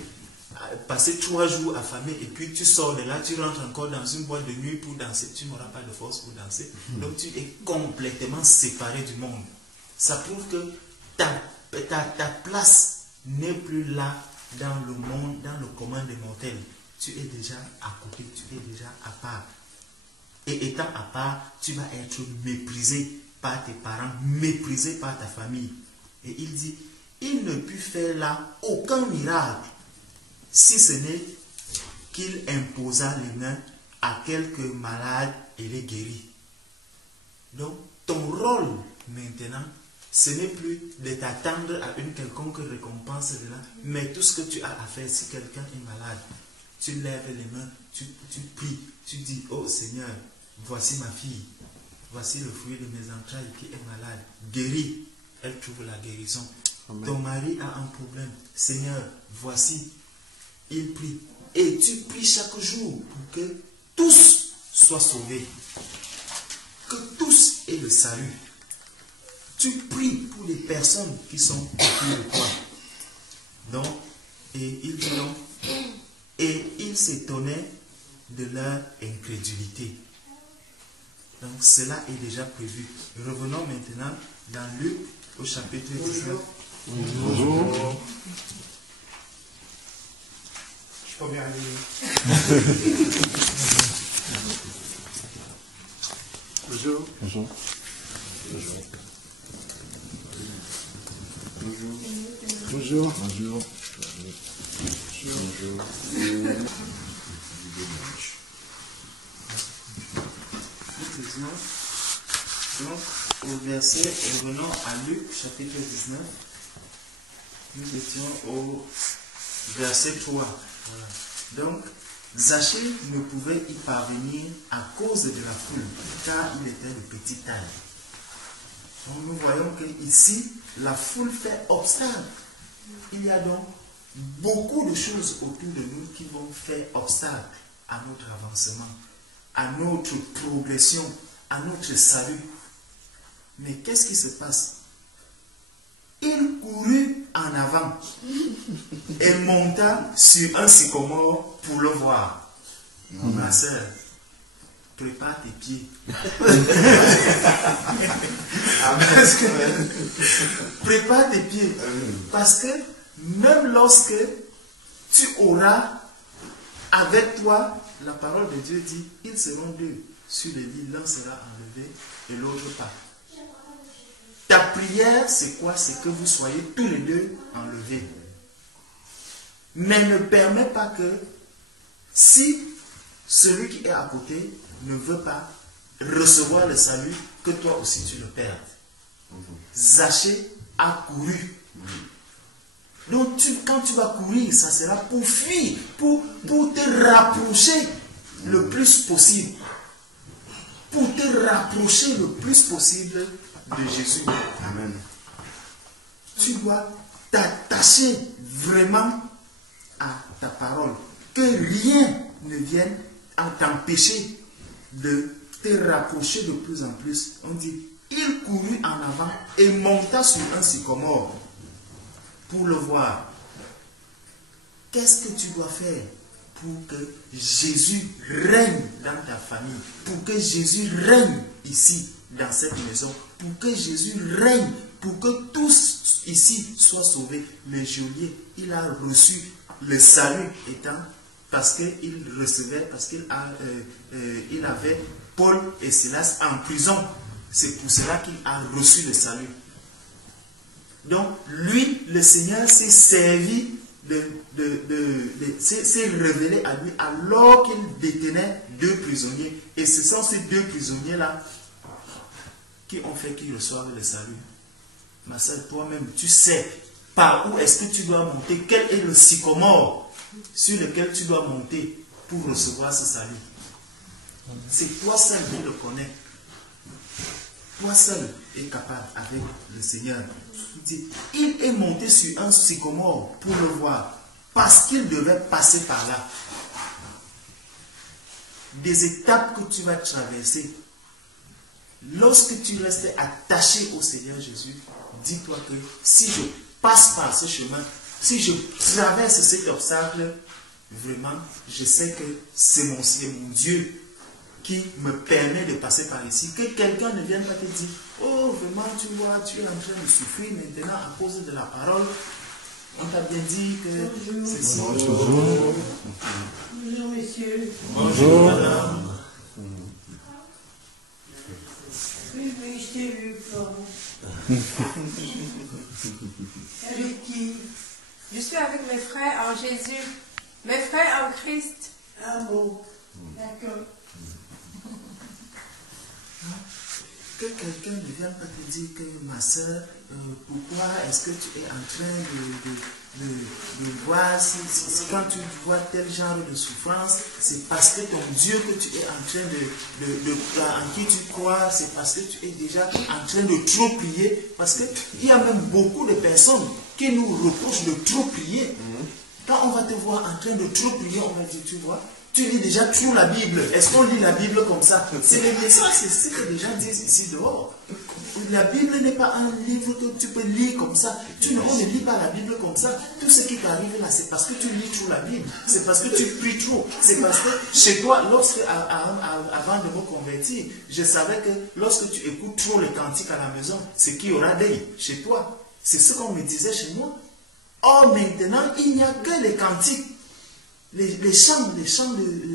passer 3 jours affamé et puis tu sors de là, tu rentres encore dans une boîte de nuit pour danser. Tu n'auras pas de force pour danser. Donc tu es complètement séparé du monde. Ça prouve que ta place n'est plus là dans le monde, dans le commun des mortels. Tu es déjà à côté, tu es déjà à part. Et étant à part, tu vas être méprisé par tes parents, méprisé par ta famille. Et il dit, il ne put faire là aucun miracle, si ce n'est qu'il imposa les mains à quelques malades et les guérit. Donc, ton rôle maintenant, ce n'est plus de t'attendre à une quelconque récompense de là, mais tout ce que tu as à faire, si quelqu'un est malade, tu lèves les mains, tu pries, tu dis, oh Seigneur, voici ma fille, voici le fruit de mes entrailles qui est malade, guéris, elle trouve la guérison. Amen. Ton mari a un problème, Seigneur, voici, il prie. Et tu pries chaque jour pour que tous soient sauvés, que tous aient le salut. Tu pries pour les personnes qui sont autour de toi. Donc, et il dit donc, et il s'étonnait de leur incrédulité. Donc cela est déjà prévu. Revenons maintenant dans Luc au chapitre 19. Bonjour. Je peux bien aller. Bonjour. Bonjour. Bonjour. Bonjour. Donc, au verset, revenons à Luc, chapitre 19. Nous étions au verset 3. Voilà. Donc, Zachée ne pouvait y parvenir à cause de la foule, car il était de petite taille. Donc, nous voyons qu'ici, la foule fait obstacle. Il y a donc beaucoup de choses autour de nous qui vont faire obstacle à notre avancement, à notre progression, à notre salut. Mais qu'est-ce qui se passe? Il courut en avant et monta sur un sycomore pour le voir. Ma soeur, prépare tes pieds. Prépare tes pieds. Parce que même lorsque tu auras avec toi, la parole de Dieu dit, ils seront deux sur le lit, l'un sera enlevé et l'autre pas. Ta prière, c'est quoi? C'est que vous soyez tous les deux enlevés. Mais ne permets pas que, si celui qui est à côté ne veut pas recevoir le salut, que toi aussi tu le perdes. Zachée a couru. Donc quand tu vas courir, ça sera pour fuir, pour te rapprocher le plus possible. Pour te rapprocher le plus possible de Jésus. Amen. Tu dois t'attacher vraiment à ta parole. Que rien ne vienne à t'empêcher de te rapprocher de plus en plus. On dit, il courut en avant et monta sur un sycomore pour le voir. Qu'est-ce que tu dois faire pour que Jésus règne dans ta famille, pour que Jésus règne ici, dans cette maison, pour que Jésus règne, pour que tous ici soient sauvés? Le geôlier, il a reçu le salut étant parce qu'il recevait, parce qu'il il avait Paul et Silas en prison. C'est pour cela qu'il a reçu le salut. Donc, lui, le Seigneur s'est servi s'est révélé à lui alors qu'il détenait 2 prisonniers. Et ce sont ces 2 prisonniers-là qui ont fait qu'ils reçoivent le salut. Ma soeur, toi-même, tu sais par où est-ce que tu dois monter, quel est le sycomore sur lequel tu dois monter pour recevoir ce salut. C'est toi seul qui le connais. Toi seul est capable avec le Seigneur. Il est monté sur un sycomore pour le voir, parce qu'il devait passer par là. Des étapes que tu vas traverser. Lorsque tu restes attaché au Seigneur Jésus, dis-toi que si je passe par ce chemin, si je traverse cet obstacle, vraiment, je sais que c'est mon Dieu qui me permet de passer par ici. Que quelqu'un ne vienne pas te dire, oh vraiment, tu vois, tu es en train de souffrir maintenant à cause de la parole. On t'a bien dit que c'est ça. Bonjour. Bonjour, messieurs. Bonjour, madame. Oui, je t'ai vu, Florent. Avec qui? Je suis avec mes frères en Jésus, mes frères en Christ. Ah bon, d'accord. Que quelqu'un ne vienne pas te dire que ma soeur, pourquoi est-ce que tu es en train de voir, quand tu vois tel genre de souffrance, c'est parce que ton Dieu que tu es en train en qui tu crois, c'est parce que tu es déjà en train de trop prier, parce qu'il y a même beaucoup de personnes qui nous reprochent de trop prier. Quand on va te voir en train de trop prier, on va dire, tu vois, tu lis déjà trop la Bible. Est-ce qu'on lit la Bible comme ça? C'est le message, c'est ce que les gens disent ici dehors. La Bible n'est pas un livre que tu peux lire comme ça. On ne lit pas la Bible comme ça. Tout ce qui t'arrive là, c'est parce que tu lis trop la Bible. C'est parce que tu pries trop. C'est parce que chez toi, avant de me convertir, je savais que lorsque tu écoutes trop les cantiques à la maison, c'est qu'il y aura deuil chez toi. C'est ce qu'on me disait chez moi. Or maintenant, il n'y a que les cantiques. Les chants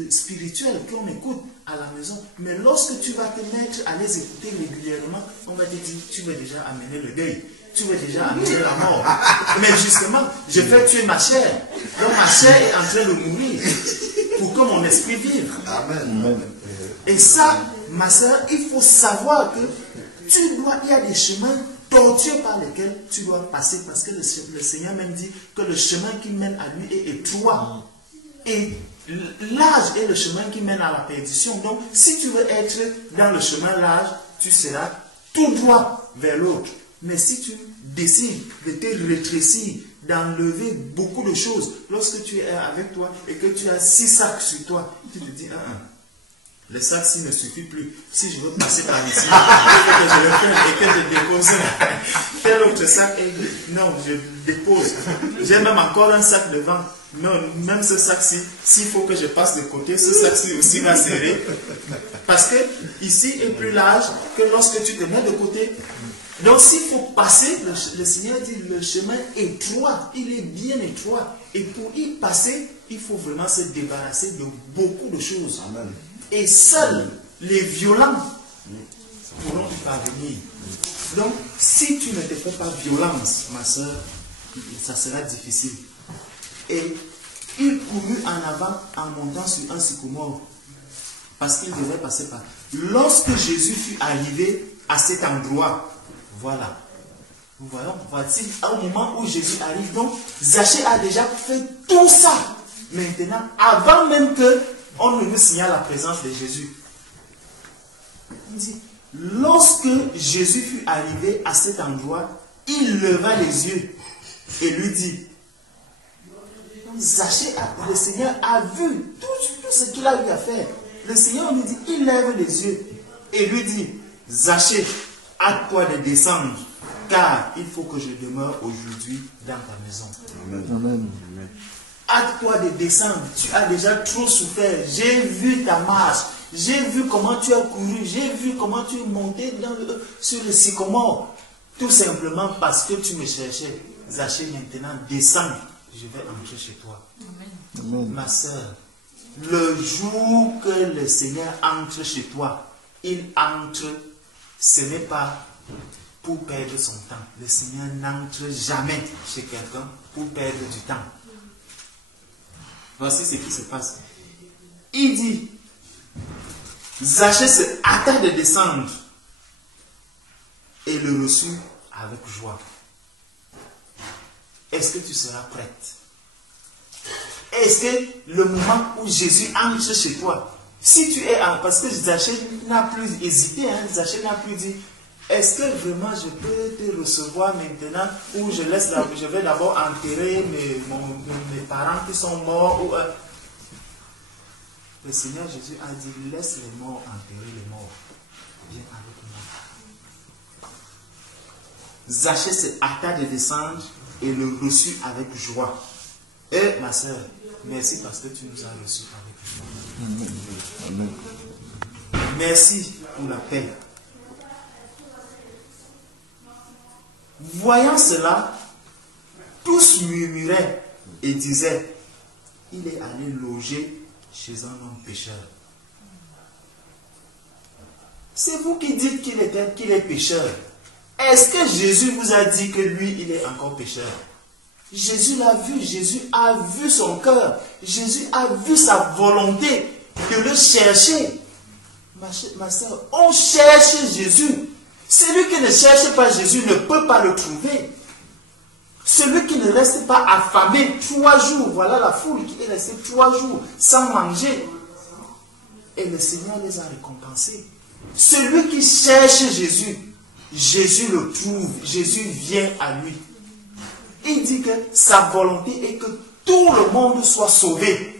spirituels qu'on écoute à la maison. Mais lorsque tu vas te mettre à les écouter régulièrement, on va te dire, tu vas déjà amener le deuil. Tu vas déjà amener la mort. Mais justement, je vais tuer ma chair. Donc ma chair est en train de mourir pour que mon esprit vive. Amen. Et ça, ma soeur, il faut savoir que il y a des chemins tortueux par lesquels tu dois passer, parce que le Seigneur même dit que le chemin qui mène à lui est étroit. Et large est le chemin qui mène à la perdition. Donc, si tu veux être dans le chemin large, tu seras tout droit vers l'autre. Mais si tu décides de te rétrécir, d'enlever beaucoup de choses, lorsque tu es avec toi et que tu as 6 sacs sur toi, tu te dis, le sac-ci ne suffit plus. Si je veux passer par ici, que je le prenne et que je dépose tel autre sac, non, je dépose. J'ai même encore un sac devant. Non, même ce sac-ci, s'il faut que je passe de côté, ce sac-ci aussi va serrer. Parce que ici est plus large que lorsque tu te mets de côté. Donc s'il faut passer, le Seigneur dit, le chemin est étroit, il est bien étroit. Et pour y passer, il faut vraiment se débarrasser de beaucoup de choses. Amen. Et seuls les violents pourront y parvenir. Donc, si tu ne te fais pas violence, ma soeur, ça sera difficile. Et il courut en avant en montant sur un sycomore, parce qu'il devait passer par. Lorsque Jésus fut arrivé à cet endroit, voilà. Vous voyez, voici au moment où Jésus arrive. Donc, Zachée a déjà fait tout ça. Maintenant, avant même que on ne nous signale la présence de Jésus. Il dit, lorsque Jésus fut arrivé à cet endroit, il leva les yeux et lui dit, Zachée, le Seigneur a vu tout ce qu'il a eu à faire. Le Seigneur lui dit, il lève les yeux et lui dit, Zachée, hâte-toi de descendre, car il faut que je demeure aujourd'hui dans ta maison. Amen. Hâte-toi de descendre, tu as déjà trop souffert. J'ai vu ta marche, j'ai vu comment tu as couru, j'ai vu comment tu es monté sur le sycomore. Tout simplement parce que tu me cherchais. Zachée, maintenant, descends, je vais entrer chez toi. Amen. Ma soeur, le jour que le Seigneur entre chez toi, il entre, ce n'est pas pour perdre son temps. Le Seigneur n'entre jamais chez quelqu'un pour perdre du temps. Voici ce qui se passe. Il dit, Zachée se hâta de descendre et le reçut avec joie. est-ce que tu seras prête? Est-ce que le moment où Jésus entre chez toi, si tu es en... Parce que Zachée n'a plus hésité, hein, Zachée n'a plus dit, est-ce que vraiment je peux te recevoir maintenant ou je vais d'abord enterrer mes parents qui sont morts ou, Le Seigneur Jésus a dit, laisse les morts enterrer les morts. Viens avec moi. Zachée se hâta de descendre et le reçut avec joie. Et ma soeur, merci parce que tu nous as reçus avec joie. Amen. Merci pour la paix. Voyant cela, tous murmuraient et disaient, il est allé loger chez un homme pécheur. C'est vous qui dites qu'il est pécheur. Est-ce que Jésus vous a dit que lui, il est encore pécheur? Jésus l'a vu, Jésus a vu son cœur, Jésus a vu sa volonté de le chercher. Ma soeur, on cherche Jésus. Celui qui ne cherche pas Jésus ne peut pas le trouver. Celui qui ne reste pas affamé 3 jours, voilà la foule qui est restée 3 jours sans manger. Et le Seigneur les a récompensés. Celui qui cherche Jésus, Jésus le trouve, Jésus vient à lui. Il dit que sa volonté est que tout le monde soit sauvé.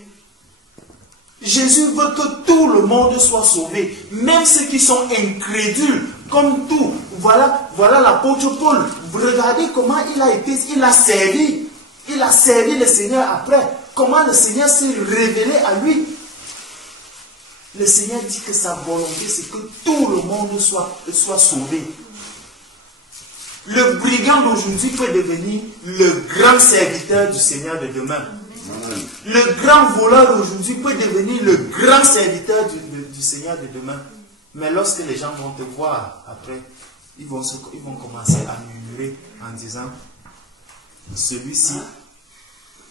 Jésus veut que tout le monde soit sauvé, même ceux qui sont incrédules, comme tout. Voilà l'apôtre Paul. Regardez comment il a servi le Seigneur après. Comment le Seigneur s'est révélé à lui. Le Seigneur dit que sa volonté, c'est que tout le monde soit sauvé. Le brigand d'aujourd'hui peut devenir le grand serviteur du Seigneur de demain. Le grand voleur d'aujourd'hui peut devenir le grand serviteur du Seigneur de demain. Mais lorsque les gens vont te voir après, ils vont commencer à murmurer en disant, celui-ci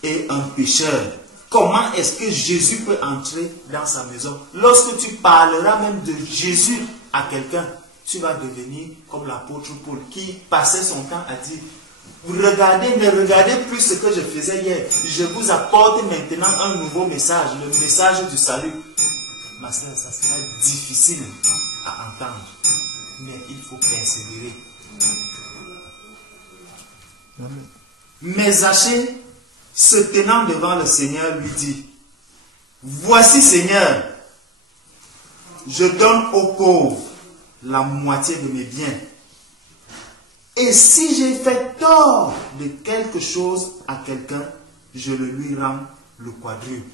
est un pécheur. Comment est-ce que Jésus peut entrer dans sa maison? Lorsque tu parleras même de Jésus à quelqu'un, tu vas devenir comme l'apôtre Paul qui passait son temps à dire, ne regardez plus ce que je faisais hier. Je vous apporte maintenant un nouveau message, le message du salut. Ma soeur, ça sera difficile à entendre, mais il faut persévérer. Mais Zachée, se tenant devant le Seigneur, lui dit, voici Seigneur, je donne aux pauvres la moitié de mes biens. Et si j'ai fait tort de quelque chose à quelqu'un, je le lui rends le quadruple.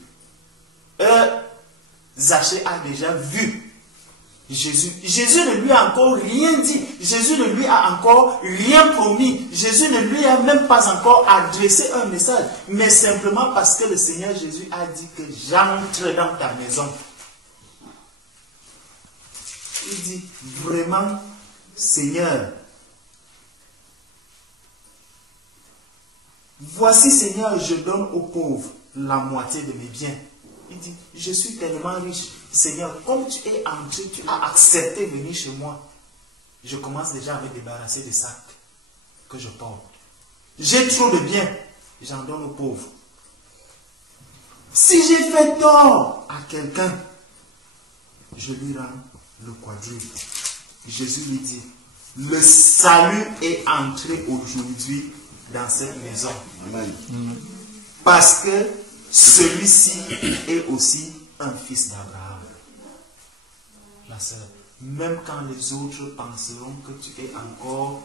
Zachée a déjà vu Jésus. Jésus ne lui a encore rien dit. Jésus ne lui a encore rien promis. Jésus ne lui a même pas encore adressé un message. Mais simplement parce que le Seigneur Jésus a dit que j'entre dans ta maison. Il dit, vraiment, Seigneur, voici Seigneur, je donne aux pauvres la moitié de mes biens. Il dit, je suis tellement riche. Seigneur, comme tu es entré, tu as accepté de venir chez moi. Je commence déjà à me débarrasser des sacs que je porte. J'ai trop de biens, j'en donne aux pauvres. Si j'ai fait tort à quelqu'un, je lui rends le quadruple. Jésus lui dit, le salut est entré aujourd'hui dans cette maison. Amen. Parce que celui-ci est aussi un fils d'Abraham. Ma soeur, même quand les autres penseront que tu es encore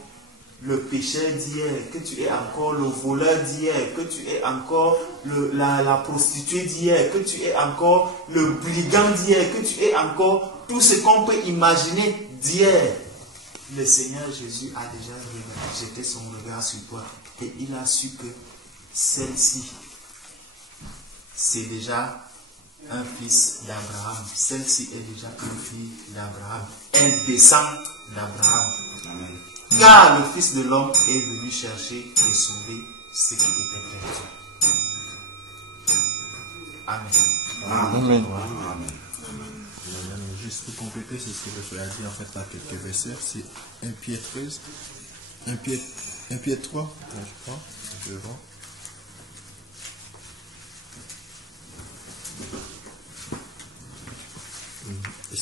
le pécheur d'hier, que tu es encore le voleur d'hier, que tu es encore la prostituée d'hier, que tu es encore le brigand d'hier, que tu es encore tout ce qu'on peut imaginer d'hier, le Seigneur Jésus a déjà jeté son regard sur toi et il a su que celle-ci, c'est déjà un fils d'Abraham. Celle-ci est déjà une fille d'Abraham. Elle descend d'Abraham. Car le Fils de l'homme est venu chercher et sauver ce qui était perdu. Amen. Amen. Amen. Juste pour compléter, c'est ce que je vais dire en fait dans quelques versets. C'est 1 Pierre 13, 1 Pierre 3, je crois, devant.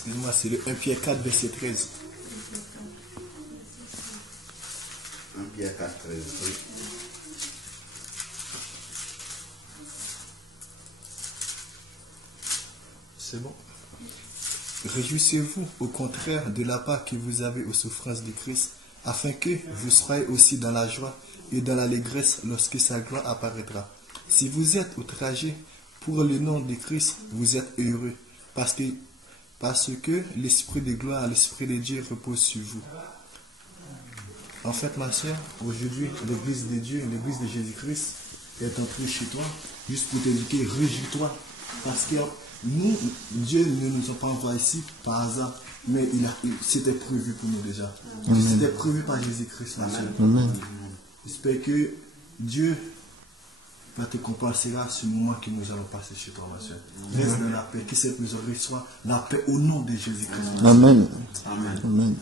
Excusez-moi, c'est le 1 Pierre 4, verset 13. 1 Pierre 4, 13. Oui. C'est bon. Réjouissez-vous au contraire de la part que vous avez aux souffrances de Christ, afin que vous soyez aussi dans la joie et dans l'allégresse lorsque sa gloire apparaîtra. Si vous êtes outragés pour le nom de Christ, vous êtes heureux, parce que l'Esprit de gloire, l'Esprit de Dieu repose sur vous. En fait, ma soeur, aujourd'hui, l'Église de Dieu, l'Église de Jésus-Christ est entrée chez toi, juste pour t'indiquer, réjouis-toi, parce que nous, Dieu ne nous a pas envoyés ici par hasard, mais c'était prévu pour nous déjà. C'était prévu par Jésus-Christ, ma soeur. J'espère que Dieu va te compenser à ce moment que nous allons passer chez toi, ma soeur. Reste dans la paix, que cette maison reçoit la paix au nom de Jésus-Christ. Amen. Amen. Amen.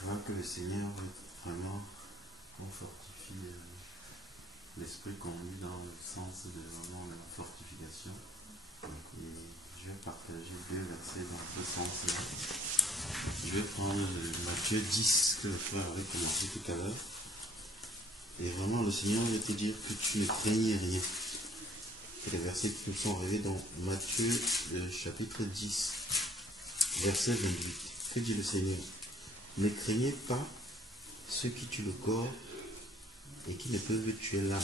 Je vois que le Seigneur vraiment fortifie l'esprit conduit dans le sens de vraiment la fortification. Et je vais partager 2 versets dans ce sens-là. Je vais prendre Matthieu 10 que le frère avait commencé tout à l'heure. Et vraiment le Seigneur veut te dire que tu ne craignais rien. Et les versets qui nous sont arrivés dans Matthieu chapitre 10, verset 28. Que dit le Seigneur? Ne craignez pas ceux qui tuent le corps et qui ne peuvent tuer l'âme.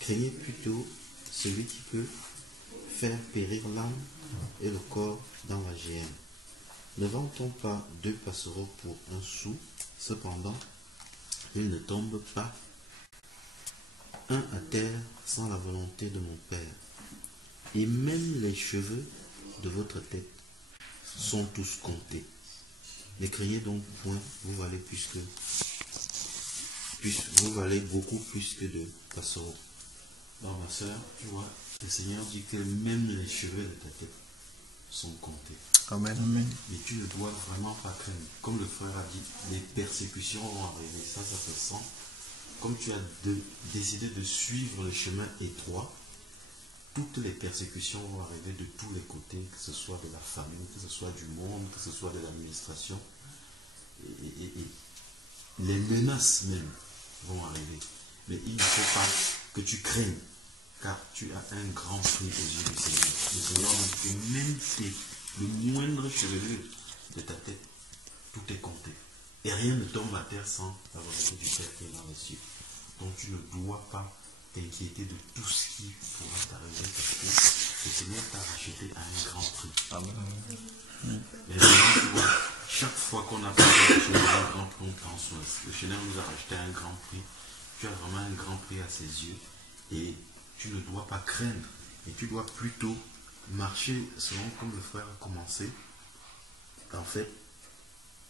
Craignez plutôt celui qui peut faire périr l'âme et le corps dans la géhenne. Ne vend-on pas 2 passereaux pour 1 sou? Cependant, il ne tombe pas un à terre sans la volonté de mon Père. Et même les cheveux de votre tête sont tous comptés. Ne craignez donc point, vous valez vous valez beaucoup plus que 2 passereaux. Alors ma soeur, tu vois, le Seigneur dit que même les cheveux de ta tête sont comptés. Amen. Mais tu ne dois vraiment pas craindre. Comme le frère a dit, les persécutions vont arriver. Ça se sent. Comme tu as décidé de suivre le chemin étroit, toutes les persécutions vont arriver de tous les côtés, que ce soit de la famille, que ce soit du monde, que ce soit de l'administration. Et les menaces même vont arriver. Mais il ne faut pas que tu craignes, car tu as un grand prix aux yeux du Seigneur. Le Seigneur dit que même si le moindre chevelure de ta tête, tout est compté. Et rien ne tombe à terre sans la volonté du Père qui est dans les cieux. Donc tu ne dois pas t'inquiéter de tout ce qui pourra t'arriver, parce que le Seigneur t'a racheté à un grand prix. Amen. Mais tu vois, chaque fois qu'on a fait un grand prix, on prend soin. Le Seigneur nous a racheté un grand prix. Tu as vraiment un grand prix à ses yeux. Et tu ne dois pas craindre. Et tu dois plutôt marcher selon comme le frère a commencé. En fait,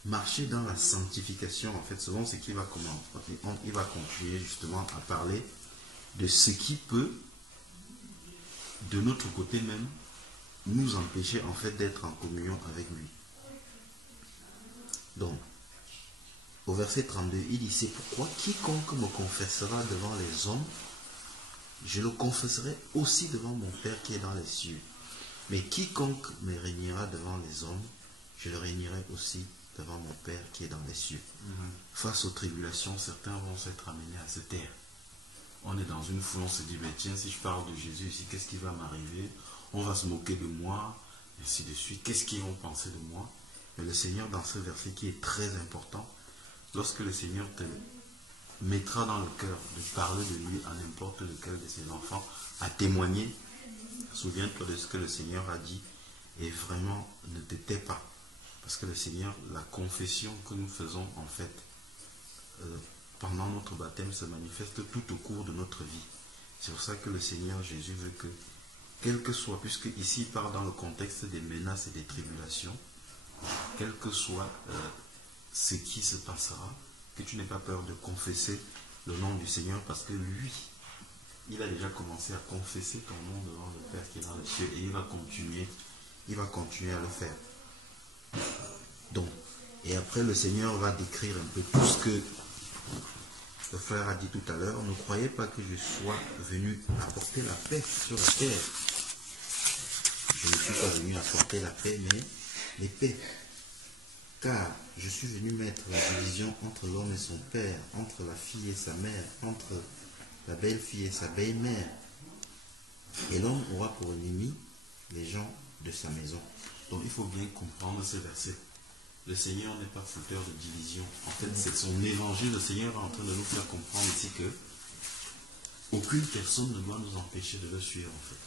marcher dans la sanctification, en fait, selon ce qu'il va commencer. Il va continuer justement à parler de ce qui peut, de notre côté même, nous empêcher en fait d'être en communion avec lui. Donc, au verset 32, il dit, c'est pourquoi quiconque me confessera devant les hommes, je le confesserai aussi devant mon Père qui est dans les cieux. Mais quiconque me régnera devant les hommes, je le régnerai aussi devant mon Père qui est dans les cieux. Face aux tribulations, certains vont s'être amenés à se taire. On est dans une foule, on se dit, mais tiens, si je parle de Jésus ici, qu'est-ce qui va m'arriver? On va se moquer de moi, et ainsi de suite. Qu'est-ce qu'ils vont penser de moi? Mais le Seigneur, dans ce verset qui est très important, lorsque le Seigneur te mettra dans le cœur de parler de lui à n'importe lequel de ses enfants, à témoigner, souviens-toi de ce que le Seigneur a dit, et vraiment, ne te tais pas. Parce que le Seigneur, la confession que nous faisons, en fait, pendant notre baptême, se manifeste tout au cours de notre vie. C'est pour ça que le Seigneur Jésus veut que, quel que soit, puisque ici il parle dans le contexte des menaces et des tribulations, quel que soit ce qui se passera, que tu n'aies pas peur de confesser le nom du Seigneur, parce que lui, il a déjà commencé à confesser ton nom devant le Père qui est dans les cieux, et il va continuer à le faire. Donc, et après le Seigneur va décrire un peu tout ce que le frère a dit tout à l'heure. Ne croyez pas que je sois venu apporter la paix sur la terre. Je ne suis pas venu apporter la paix, mais l'épée. Car je suis venu mettre la division entre l'homme et son père, entre la fille et sa mère, entre la belle-fille et sa belle-mère. Et l'homme aura pour ennemi les gens de sa maison. Donc il faut bien comprendre ce verset. Le Seigneur n'est pas fauteur de division. En fait, c'est son évangile. Le Seigneur est en train de nous faire comprendre ici que aucune personne ne doit nous empêcher de le suivre, en fait.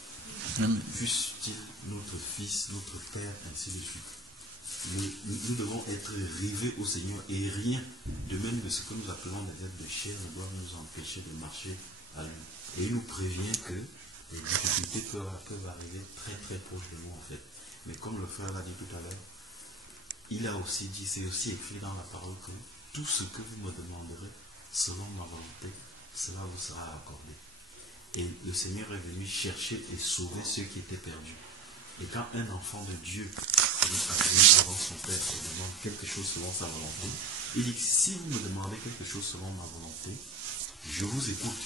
Fût-il notre fils, notre père, ainsi de suite. Nous devons être rivés au Seigneur et rien, de même de ce que nous appelons des êtres de chair, ne doit nous empêcher de marcher à lui. Et il nous prévient que les difficultés peuvent arriver très très proche de nous, en fait. Mais comme le frère l'a dit tout à l'heure, il a aussi dit, c'est aussi écrit dans la parole que tout ce que vous me demanderez selon ma volonté, cela vous sera accordé. Et le Seigneur est venu chercher et sauver ceux qui étaient perdus. Et quand un enfant de Dieu vient devant son Père et demande quelque chose selon sa volonté, il dit, si vous me demandez quelque chose selon ma volonté, je vous écoute.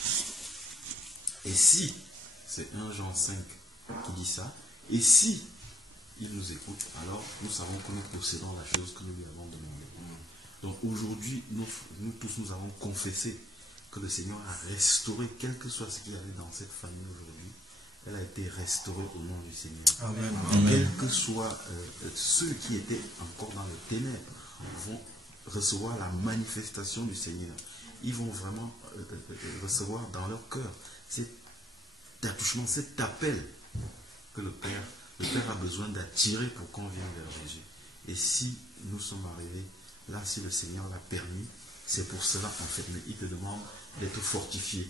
Et si, c'est 1 Jean 5 qui dit ça, et si il nous écoute, alors nous savons que nous possédons la chose que nous lui avons demandé. Donc aujourd'hui, nous tous, nous avons confessé que le Seigneur a restauré, quel que soit ce qui allait dans cette famille aujourd'hui, elle a été restaurée au nom du Seigneur. Amen. Quels que soient ceux qui étaient encore dans les ténèbres, vont recevoir la manifestation du Seigneur. Ils vont vraiment recevoir dans leur cœur cet attouchement, cet appel que le Père a besoin d'attirer pour qu'on vienne vers Jésus. Et si nous sommes arrivés là, si le Seigneur l'a permis, c'est pour cela en fait. Mais il te demande d'être fortifié.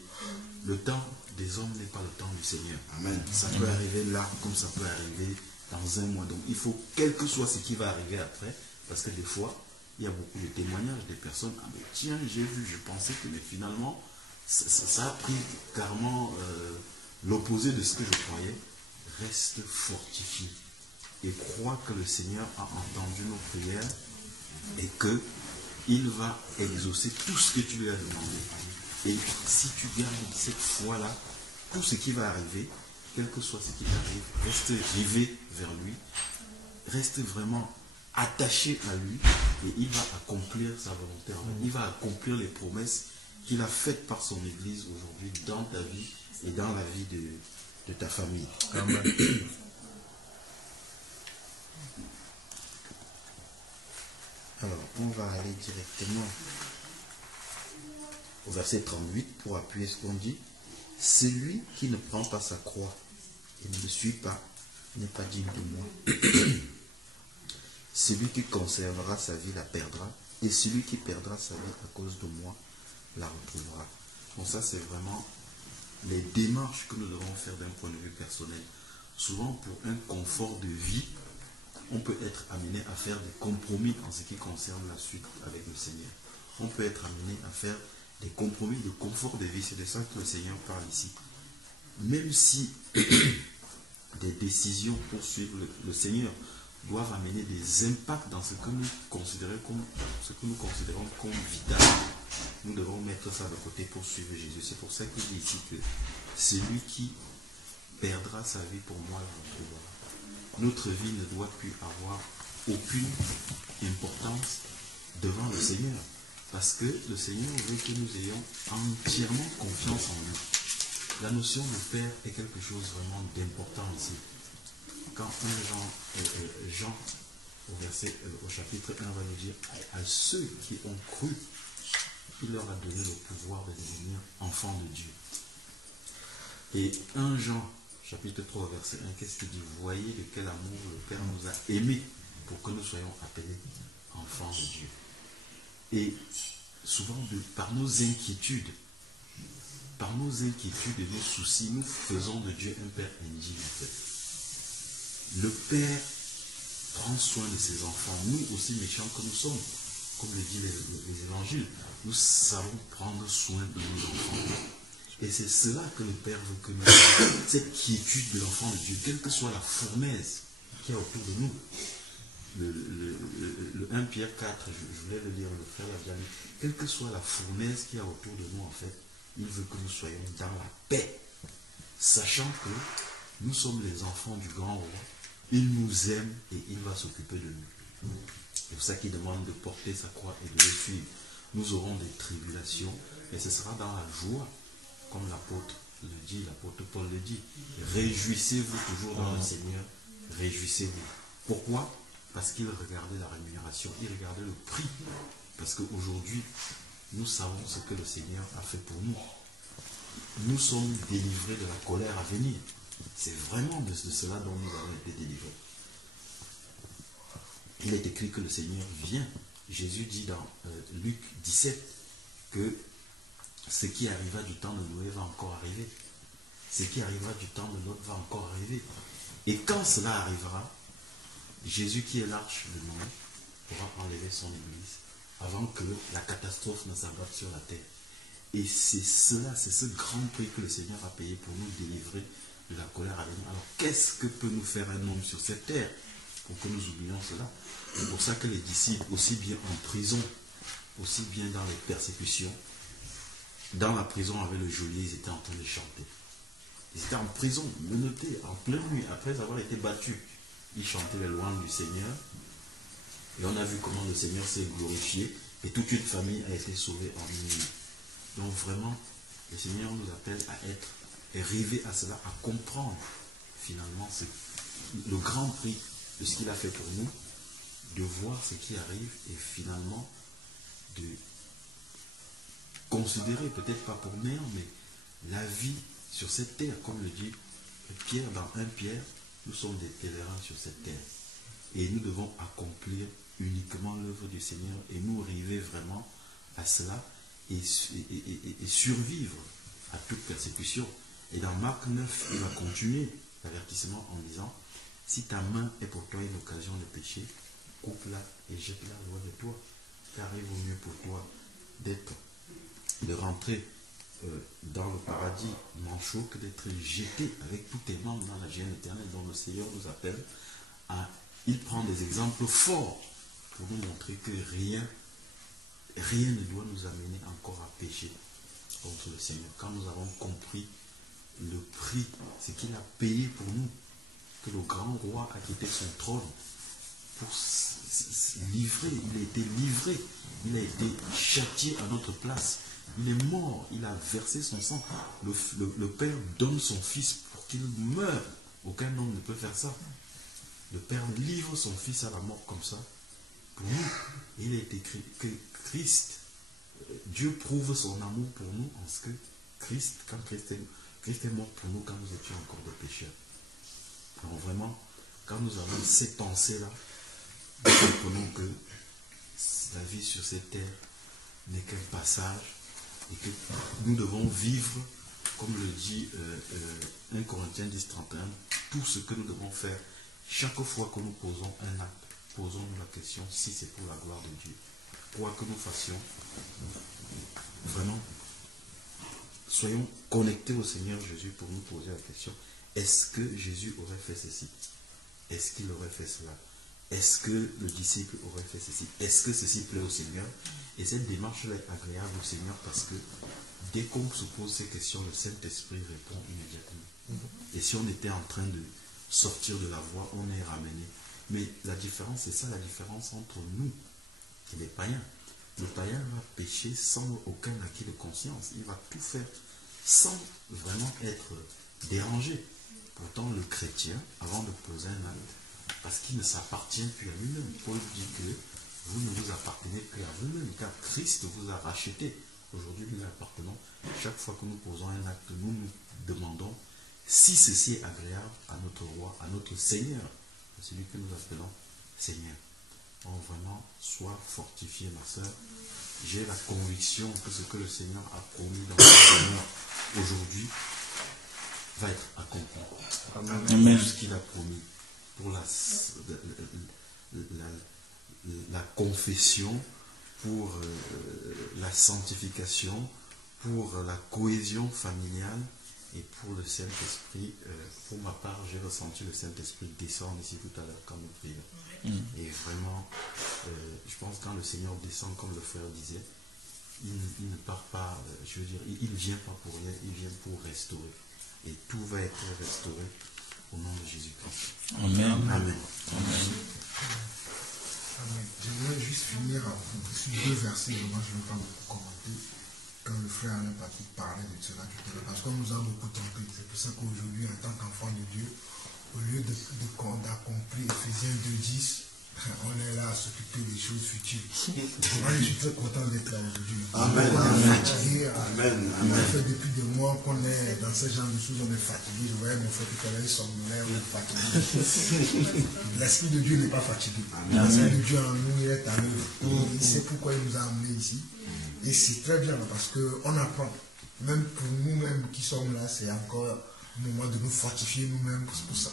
Le temps des hommes n'est pas le temps du Seigneur. Amen. Ça peut arriver là, comme ça peut arriver dans un mois. Donc il faut, quel que soit ce qui va arriver après, parce que des fois, il y a beaucoup de témoignages des personnes. Ah mais tiens, j'ai vu, je pensais que, mais finalement, ça a pris carrément l'opposé de ce que je croyais. Reste fortifié et crois que le Seigneur a entendu nos prières et que il va exaucer tout ce que tu lui as demandé. Et si tu gardes cette foi-là, tout ce qui va arriver, quel que soit ce qui t'arrive, reste rivé vers lui, reste vraiment attaché à lui et il va accomplir sa volonté. Il va accomplir les promesses qu'il a faites par son Église aujourd'hui dans ta vie et dans la vie de ta famille. Amen. Alors, on va aller directement au verset 38 pour appuyer ce qu'on dit. Celui qui ne prend pas sa croix et ne me suit pas n'est pas digne de moi. Celui qui conservera sa vie la perdra, et celui qui perdra sa vie à cause de moi la retrouvera. Bon, ça c'est vraiment les démarches que nous devons faire d'un point de vue personnel. Souvent, pour un confort de vie, on peut être amené à faire des compromis en ce qui concerne la suite avec le Seigneur. On peut être amené à faire des compromis de confort de vie. C'est de ça que le Seigneur parle ici. Même si des décisions pour suivre le Seigneur doivent amener des impacts dans ce que nous considérons comme vital, nous devons mettre ça de côté pour suivre Jésus. C'est pour ça qu'il dit ici que celui qui perdra sa vie pour moi la retrouvera. Notre vie ne doit plus avoir aucune importance devant le Seigneur. Parce que le Seigneur veut que nous ayons entièrement confiance en lui. La notion de Père est quelque chose vraiment d'important ici. Quand Jean, au chapitre 1, va nous dire à ceux qui ont cru, il leur a donné le pouvoir de devenir enfants de Dieu. Et 1 Jean, chapitre 3, verset 1, qu'est-ce qu'il dit? Voyez de quel amour le Père nous a aimés pour que nous soyons appelés enfants de Dieu. Et souvent, par nos inquiétudes et nos soucis, nous faisons de Dieu un Père indigne en fait. Le Père prend soin de ses enfants, nous aussi méchants que nous sommes. Comme le dit les évangiles, nous savons prendre soin de nos enfants. Et c'est cela que le Père veut que nous ayons, cette quiétude de l'enfant de Dieu, quelle que soit la fournaise qui est autour de nous. Le 1 Pierre 4, je voulais le lire, le frère l'a bien lu. Quelle que soit la fournaise qui est autour de nous, en fait, il veut que nous soyons dans la paix, sachant que nous sommes les enfants du grand roi Il nous aime et il va s'occuper de nous. C'est pour ça qu'il demande de porter sa croix et de le suivre. Nous aurons des tribulations, mais ce sera dans la joie, comme l'apôtre le dit, l'apôtre Paul le dit. Réjouissez-vous toujours dans le Seigneur, réjouissez-vous. Pourquoi? Parce qu'il regardait la rémunération, il regardait le prix. Parce qu'aujourd'hui, nous savons ce que le Seigneur a fait pour nous. Nous sommes délivrés de la colère à venir. C'est vraiment de cela dont nous avons été délivrés. Il est écrit que le Seigneur vient. Jésus dit dans Luc 17 que ce qui arriva du temps de Noé va encore arriver. Ce qui arrivera du temps de Lot va encore arriver. Et quand cela arrivera, Jésus qui est l'arche de Noé pourra enlever son église avant que la catastrophe ne s'abatte sur la terre. Et c'est cela, c'est ce grand prix que le Seigneur a payé pour nous délivrer de la colère à venir. Alors qu'est-ce que peut nous faire un homme sur cette terre pour que nous oublions cela? C'est pour ça que les disciples, aussi bien en prison, aussi bien dans les persécutions, dans la prison avec le geôlier, ils étaient en train de chanter. Ils étaient en prison, menottés, en pleine nuit, après avoir été battus. Ils chantaient les louanges du Seigneur. Et on a vu comment le Seigneur s'est glorifié et toute une famille a été sauvée en une nuit. Donc vraiment, le Seigneur nous appelle à être arrivé à cela, à comprendre finalement le grand prix de ce qu'il a fait pour nous, de voir ce qui arrive et finalement de considérer, peut-être pas pour néant, mais la vie sur cette terre, comme le dit Pierre dans 1 Pierre, nous sommes des pèlerins sur cette terre. Et nous devons accomplir uniquement l'œuvre du Seigneur et nous arriver vraiment à cela et survivre à toute persécution. Et dans Marc 9, il va continuer l'avertissement en disant, si ta main est pour toi une occasion de pécher, coupe-la et jette-la loin de toi, car il vaut mieux pour toi de rentrer dans le paradis manchot que d'être jeté avec tous tes membres dans la géhenne éternelle dont le Seigneur nous appelle à... Il prend des exemples forts pour nous montrer que rien ne doit nous amener encore à pécher contre le Seigneur. Quand nous avons compris le prix, ce qu'il a payé pour nous, que le grand roi a quitté son trône pour livrer, il a été livré, il a été châtié à notre place, il est mort, il a versé son sang. Le Père donne son Fils pour qu'il meure. Aucun homme ne peut faire ça. Le Père livre son Fils à la mort comme ça. Pour nous, il est écrit que Christ, Dieu prouve son amour pour nous en ce que Christ est mort pour nous quand nous étions encore des pécheurs. Alors vraiment, quand nous avons ces pensées-là, nous comprenons que la vie sur cette terre n'est qu'un passage et que nous devons vivre, comme le dit 1 Corinthiens 10:31, tout ce que nous devons faire. Chaque fois que nous posons un acte, posons-nous la question si c'est pour la gloire de Dieu. Quoi que nous fassions, vraiment, soyons connectés au Seigneur Jésus pour nous poser la question, est-ce que Jésus aurait fait ceci? Est-ce qu'il aurait fait cela? Est-ce que le disciple aurait fait ceci? Est-ce que ceci plaît au Seigneur? Et cette démarche-là est agréable au Seigneur parce que dès qu'on se pose ces questions, le Saint-Esprit répond immédiatement. Et si on était en train de sortir de la voie, on est ramené. Mais la différence, c'est ça la différence entre nous et les païens. Le païen va pécher sans aucun acquis de conscience. Il va tout faire sans vraiment être dérangé. Pourtant, le chrétien, avant de poser un acte, parce qu'il ne s'appartient plus à lui-même, Paul dit que vous ne vous appartenez plus à vous-même, car Christ vous a racheté. Aujourd'hui, nous appartenons. Chaque fois que nous posons un acte, nous nous demandons si ceci est agréable à notre roi, à notre Seigneur, à celui que nous appelons Seigneur. Donc vraiment, sois fortifié, ma soeur. J'ai la conviction que ce que le Seigneur a promis dans le Seigneur aujourd'hui va être accompli. Amen. Tout ce qu'il a promis pour la confession, pour la sanctification, pour la cohésion familiale et pour le Saint-Esprit. Pour ma part, j'ai ressenti le Saint-Esprit descendre ici tout à l'heure quand nous prions. Et vraiment, je pense que quand le Seigneur descend, comme le frère disait, il ne part pas, je veux dire, il ne vient pas pour rien, il vient pour restaurer. Et tout va être restauré Au nom de Jésus-Christ. Amen. Amen. Amen. J'aimerais juste finir sur 2 versets, moi je ne vais pas beaucoup commenter. Quand le frère Alain Patrick parlait de cela tout à l'heure, parce qu'on nous a beaucoup trompé. C'est pour ça qu'aujourd'hui, en tant qu'enfant de Dieu, au lieu d'accomplir Ephésiens 2:10, on est là à s'occuper des choses futures. Moi, je suis très content d'être là aujourd'hui. Amen. Ça fait depuis des mois qu'on est dans ce genre de choses, on est fatigué. Je voyais mon frère tout à l'heure, ils sont somnolaires, on est fatigué. L'Esprit de Dieu n'est pas fatigué. L'Esprit de Dieu en nous, il est à l'œuvre. Il sait pourquoi il nous a amenés ici. Et c'est très bien parce qu'on apprend. Même pour nous-mêmes qui sommes là, c'est encore un moment de nous fortifier nous-mêmes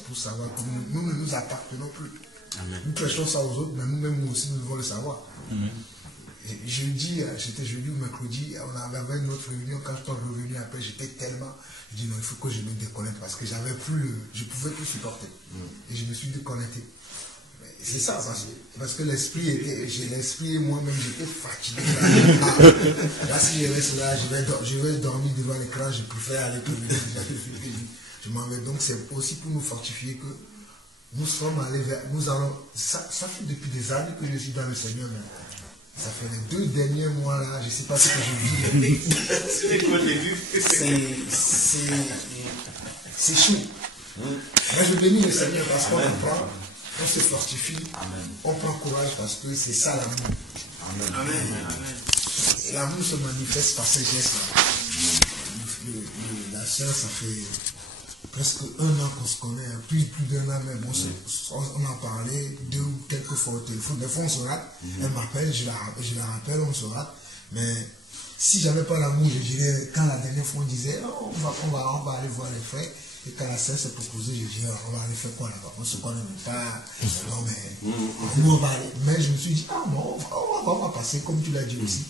pour savoir que nous ne nous appartenons plus. Amen. Nous prêchons ça aux autres, mais nous-mêmes, nous aussi, nous devons le savoir. Amen. Et jeudi, c'était jeudi ou mercredi, on avait une autre réunion. Quand je suis revenu après, j'étais tellement. Je dis non, il faut que je me déconnecte parce que j'avais plus, je ne pouvais plus supporter. Et je me suis déconnecté. C'est ça, parce que l'esprit était, j'ai l'esprit et moi-même, j'étais fatigué. Là, si je reste là, je vais dormir devant l'écran, je préfère aller prévenir déjà tout de suite. Je m'en vais. Donc, c'est aussi pour nous fortifier que nous sommes allés vers, nous allons, ça fait depuis des années que je suis dans le Seigneur, mais ça fait les 2 derniers mois là, je ne sais pas ce que je vis. C'est chaud. Moi je bénis le Seigneur parce qu'on apprend, on se fortifie, on prend courage parce que c'est ça l'amour. Et l'amour se manifeste par ces gestes-là. La sœur, ça fait presque 1 an qu'on se connaît, plus d'1 an même, on en parlait 2 ou quelques fois au téléphone. Des fois on se rate, elle m'appelle, je la rappelle, on se rate. Mais si j'avais pas l'amour, je dirais, quand la dernière fois on disait, oh, on va aller voir les frères, et quand la sœur s'est proposée, je dirais, on va aller faire quoi là-bas? On se connaît même pas, non mais nous on va aller. Mais je me suis dit, ah non, on va passer comme tu l'as dit aussi.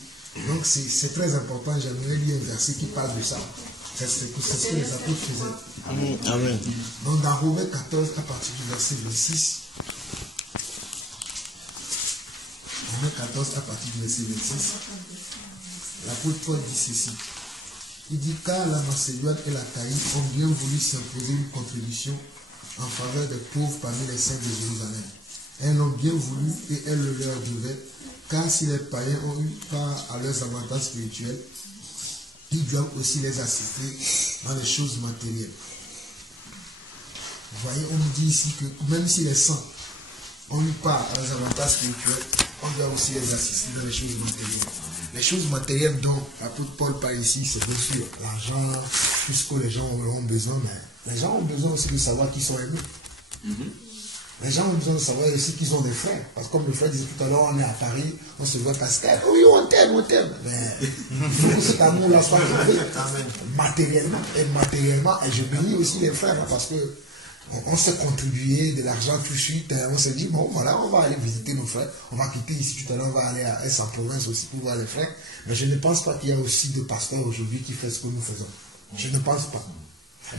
Donc c'est très important, j'aimerais lire un verset qui parle de ça. C'est ce que les apôtres faisaient. Amen. Donc dans Romains 14, à partir du verset 26, Romains 14, à partir du verset 26, l'apôtre Paul dit ceci. Il dit, car la Macédoine et la Caïe ont bien voulu s'imposer une contribution en faveur des pauvres parmi les saints de Jérusalem. Elles l'ont bien voulu et elles le leur devaient, car si les païens ont eu part à leurs avantages spirituels, ils doivent aussi les assister dans les choses matérielles. Vous voyez, on nous dit ici que même si les saints ont eu part à leurs avantages spirituels, on doit aussi les assister dans les choses matérielles. Les choses matérielles dont l'apôtre Paul parle ici, c'est bien sûr l'argent, tout ce que les gens auront besoin, mais les gens ont besoin aussi de savoir qu'ils sont aimés. Les gens ont besoin de savoir aussi qu'ils ont des frères. Parce que comme le frère disait tout à l'heure, on est à Paris, on se voit cascade. Oui, on t'aime. Mais il faut que cet amour-là soit trouvé matériellement. Et je bénis aussi les frères parce que on s'est contribué de l'argent tout de suite. On s'est dit, bon, voilà, on va aller visiter nos frères. On va quitter ici tout à l'heure, on va aller à Est en province aussi pour voir les frères. Mais je ne pense pas qu'il y a aussi des pasteurs aujourd'hui qui font ce que nous faisons. Je ne pense pas.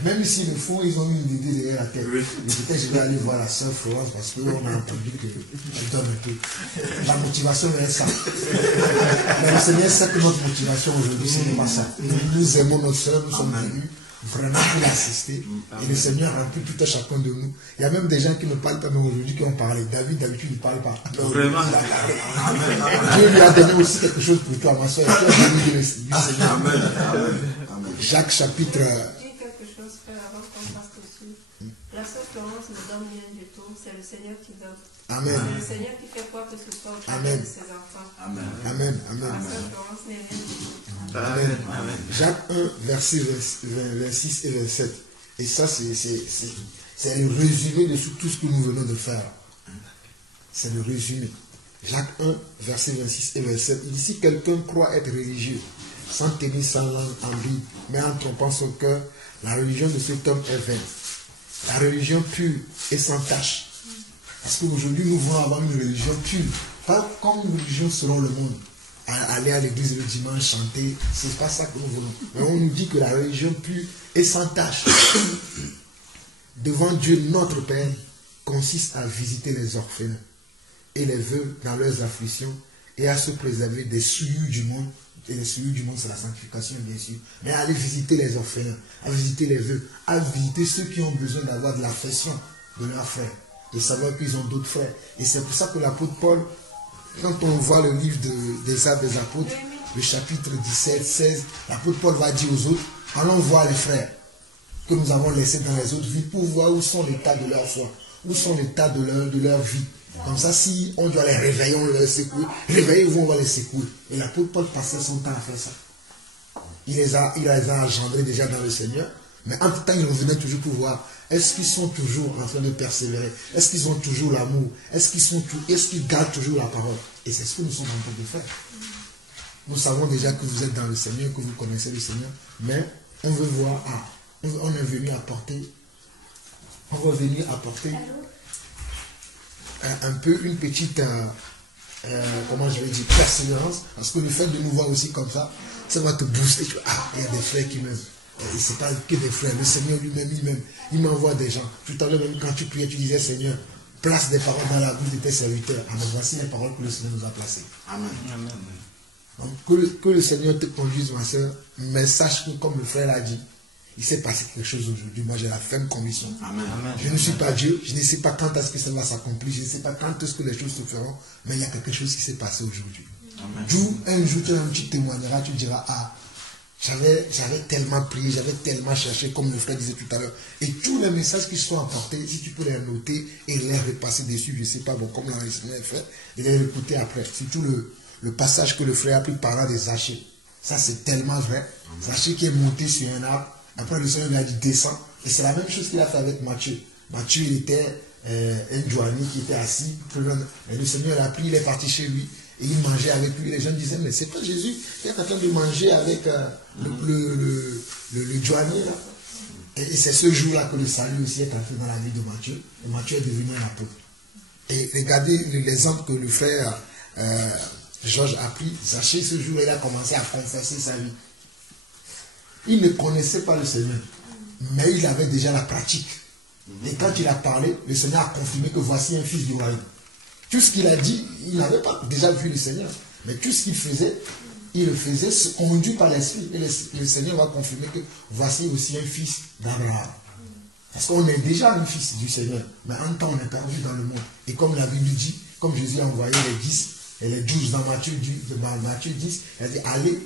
Même si le fond, ils ont eu une idée derrière la tête. Peut-être je vais aller voir la sœur Florence parce qu'on a entendu qu'elle donne un peu. La motivation est ça. Mais ce n'est ça que notre motivation aujourd'hui, ce n'est pas ça. Nous aimons notre sœur, nous sommes venus vraiment pour l'assister. Et le Seigneur remplit tout à chacun de nous. Il y a même des gens qui ne parlent pas, mais aujourd'hui qui ont parlé. David, d'habitude, il ne parle pas. Vraiment. Dieu lui a donné aussi quelque chose pour toi, ma soeur. Tu as donné du Seigneur. Amen. Jacques chapitre. Avant qu'on passe dessus, la sœur Florence ne donne rien du tout, c'est le Seigneur qui donne. Amen. C'est le Seigneur qui fait quoi que ce soit au travers de ses enfants. Amen. La sœur Florence n'est rien du tout. Amen. Jacques 1, versets 26 et 27. Et ça, c'est le résumé de tout ce que nous venons de faire. C'est le résumé. Jacques 1, versets 26 et 27. Il dit, si quelqu'un croit être religieux, sans tenir sa langue en Bible, mais en trompant son cœur, la religion de cet homme est vaine. La religion pure et sans tache. Parce qu'aujourd'hui, nous voulons avoir une religion pure. Pas comme une religion selon le monde. Aller à l'église le dimanche, chanter, c'est pas ça que nous voulons. Mais on nous dit que la religion pure et sans tache, devant Dieu notre Père, consiste à visiter les orphelins et les veuves dans leurs afflictions et à se préserver des souillures du monde. Et les souillures du monde, c'est la sanctification, bien sûr. Mais à aller visiter les orphelins, à visiter les veuves, à visiter ceux qui ont besoin d'avoir de l'affection de leurs frères, et savoir qu'ils ont d'autres frères. Et c'est pour ça que l'apôtre Paul, quand on voit le livre des Actes des Apôtres, le chapitre 17, 16, l'apôtre Paul va dire aux autres, allons voir les frères que nous avons laissés dans les autres vies pour voir où sont l'état de leur foi, où sont l'état de leur vie. Comme ça, si on doit les réveiller, on va les secouer. Réveillez-vous, on va les secouer. Et l'apôtre Paul passait son temps à faire ça. Il les a engendrés déjà dans le Seigneur. Mais en tout temps, il revenait toujours pour voir, est-ce qu'ils sont toujours en train de persévérer? Est-ce qu'ils ont toujours l'amour? Est-ce qu'ils gardent toujours la parole? Et c'est ce que nous sommes en train de faire. Nous savons déjà que vous êtes dans le Seigneur, que vous connaissez le Seigneur. Mais on veut voir, on est venu apporter, un peu une petite, comment je vais dire, persévérance. Parce que le fait de nous voir aussi comme ça, ça va te booster. Il y a des frères qui m'aiment. Et ce n'est pas que des frères. Le Seigneur lui-même, il m'envoie des gens. Tout à l'heure, même quand tu priais, tu disais, Seigneur, place des paroles dans la bouche de tes serviteurs. Amen. Voici les paroles que le Seigneur nous a placées. Amen. Amen. Donc, que le Seigneur te conduise, ma soeur, mais sache que, comme le frère l'a dit, il s'est passé quelque chose aujourd'hui. Moi, j'ai la ferme conviction. Amen. Je ne suis pas Dieu. Je ne sais pas quand est-ce que ça va s'accomplir. Je ne sais pas quand est-ce que les choses se feront. Mais il y a quelque chose qui s'est passé aujourd'hui. D'où un jour, tu témoigneras, tu diras, j'avais tellement prié, j'avais tellement cherché, comme le frère disait tout à l'heure. Et tous les messages qui sont apportés, si tu peux les noter et les repasser dessus, je ne sais pas, bon, comme l'enregistrement est fait, et les écouter après. Surtout le passage que le frère a pris parlant des Zachée. Ça, c'est tellement vrai. Zachée qui est monté sur un arbre. Après, le Seigneur lui a dit, descends. Et c'est la même chose qu'il a fait avec Matthieu. Matthieu, il était un douanier qui était assis. Et le Seigneur l'a pris, il est parti chez lui. Et il mangeait avec lui. Les gens disaient, mais c'est pas Jésus qui est en train de manger avec le douanier là. Et c'est ce jour-là que le salut aussi est entré dans la vie de Matthieu. Et Matthieu est devenu un apôtre. Et regardez l'exemple que le frère Georges a pris. Zachée, ce jour-là, il a commencé à confesser sa vie. Il ne connaissait pas le Seigneur, mais il avait déjà la pratique. Et quand il a parlé, le Seigneur a confirmé que voici un fils du royaume. Tout ce qu'il a dit, il n'avait pas déjà vu le Seigneur. Mais tout ce qu'il faisait, il le faisait conduit par l'Esprit. Et le Seigneur va confirmer que voici aussi un fils d'Abraham. Parce qu'on est déjà un fils du Seigneur. Mais en temps, on est perdu dans le monde. Et comme la Bible dit, comme Jésus a envoyé les 10 et les 12 dans Matthieu 10, il a dit, allez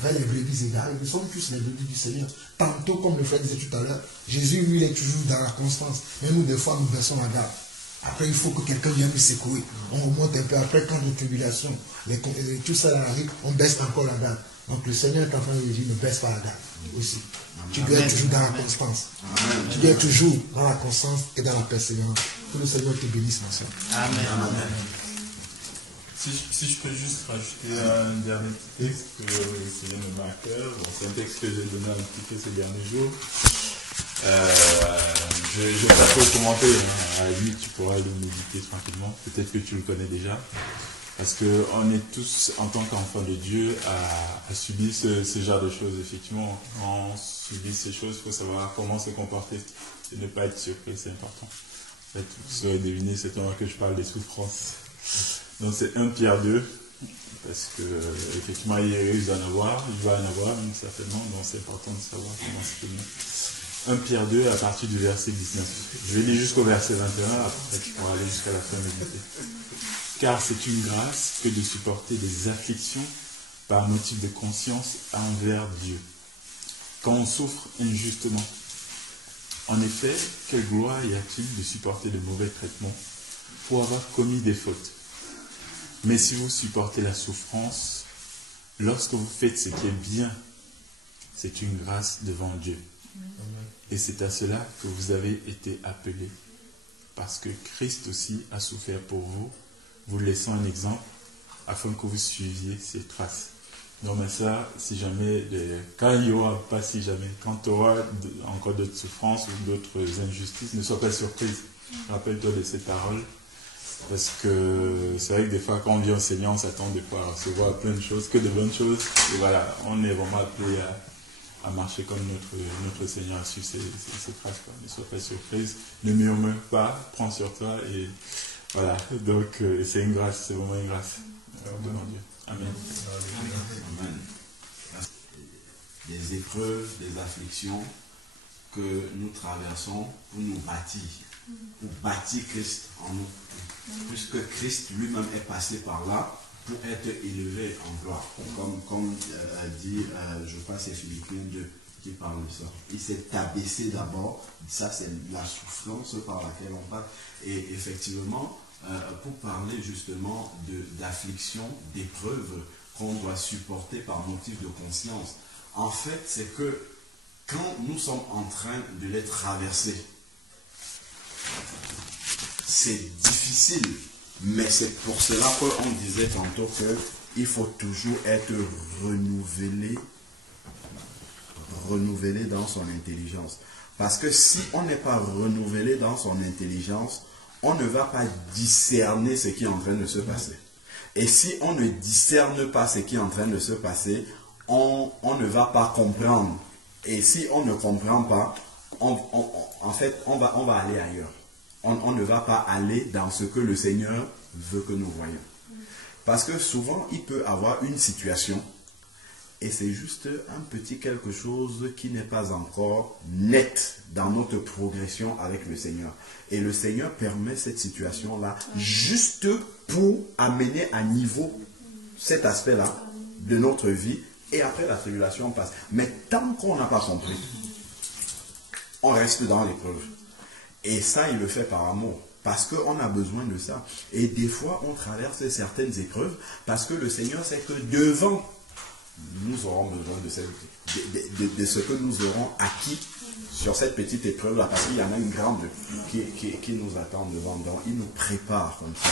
vers les brebis égarées. Nous sommes tous les brebis du Seigneur. Tantôt, comme le frère disait tout à l'heure, Jésus, lui, il est toujours dans la constance. Mais nous, des fois, nous baissons la garde. Après, il faut que quelqu'un vienne nous secouer. On remonte un peu. Après, quand les tribulations, tout ça arrive, on baisse encore la garde. Donc, le Seigneur est en train de dire, ne baisse pas la garde aussi. Tu dois être toujours dans la constance. Tu dois être toujours dans la constance et dans la persévérance. Que le Seigneur te bénisse, ma soeur. Amen. Si je peux juste rajouter un dernier petit texte que c'est le marqueur. Bon, c'est un texte que j'ai donné un petit peu ces derniers jours. Je vais pas trop commenter. À la limite, tu pourras le méditer tranquillement. Peut-être que tu le connais déjà. Parce qu'on est tous, en tant qu'enfants de Dieu, à subir ce genre de choses. Effectivement, quand on subit ces choses, il faut savoir comment se comporter et ne pas être surpris, c'est important. En fait, vous saurez deviner, c'est temps que je parle des souffrances. Donc c'est 1 Pierre 2, parce que effectivement il risque d'en avoir, il va en avoir même certainement, donc c'est important de savoir comment se tenir. 1 Pierre 2 à partir du verset 19. Je vais lire jusqu'au verset 21, après tu pourras aller jusqu'à la fin méditer. Car c'est une grâce que de supporter des afflictions par motif de conscience envers Dieu, quand on souffre injustement. En effet, quelle gloire y a-t-il de supporter de mauvais traitements pour avoir commis des fautes? Mais si vous supportez la souffrance, lorsque vous faites ce qui est bien, c'est une grâce devant Dieu. Et c'est à cela que vous avez été appelés. Parce que Christ aussi a souffert pour vous, vous laissant un exemple, afin que vous suiviez ses traces. Non mais ça, si jamais, quand il y aura, pas si jamais, quand tu auras encore d'autres souffrances ou d'autres injustices, ne sois pas surprise. Rappelle-toi de ces paroles. Parce que c'est vrai que des fois, quand on vient au Seigneur, on s'attend des fois à recevoir plein de choses, que de bonnes choses. Et voilà, on est vraiment appelé à marcher comme notre Seigneur a su ses traces. Ne sois pas surprise, ne murmure pas, prends sur toi. Et voilà, donc c'est une grâce, c'est vraiment une grâce devant Dieu. épreuves, des afflictions que nous traversons pour nous bâtir, pour bâtir Christ en nous. Puisque Christ lui-même est passé par là pour être élevé en gloire. Comme dit, je crois que c'est Philippiens 2 qui parle de ça. Il s'est abaissé d'abord, ça c'est la souffrance par laquelle on parle. Et effectivement, pour parler justement d'affliction, d'épreuves qu'on doit supporter par motif de conscience, en fait c'est que quand nous sommes en train de les traverser, c'est difficile, mais c'est pour cela qu'on disait tantôt qu'il faut toujours être renouvelé dans son intelligence. Parce que si on n'est pas renouvelé dans son intelligence, on ne va pas discerner ce qui est en train de se passer. Et si on ne discerne pas ce qui est en train de se passer, on ne va pas comprendre. Et si on ne comprend pas, en fait, on va aller ailleurs. On ne va pas aller dans ce que le Seigneur veut que nous voyions. Parce que souvent, il peut avoir une situation et c'est juste un petit quelque chose qui n'est pas encore net dans notre progression avec le Seigneur. Et le Seigneur permet cette situation-là juste pour amener à niveau cet aspect-là de notre vie et après la tribulation passe. Mais tant qu'on n'a pas compris, on reste dans l'épreuve. Et ça, il le fait par amour. Parce qu'on a besoin de ça. Et des fois, on traverse certaines épreuves parce que le Seigneur sait que devant, nous aurons besoin de ce que nous aurons acquis sur cette petite épreuve-là. Parce qu'il y en a une grande qui nous attend devant. Donc, il nous prépare comme ça.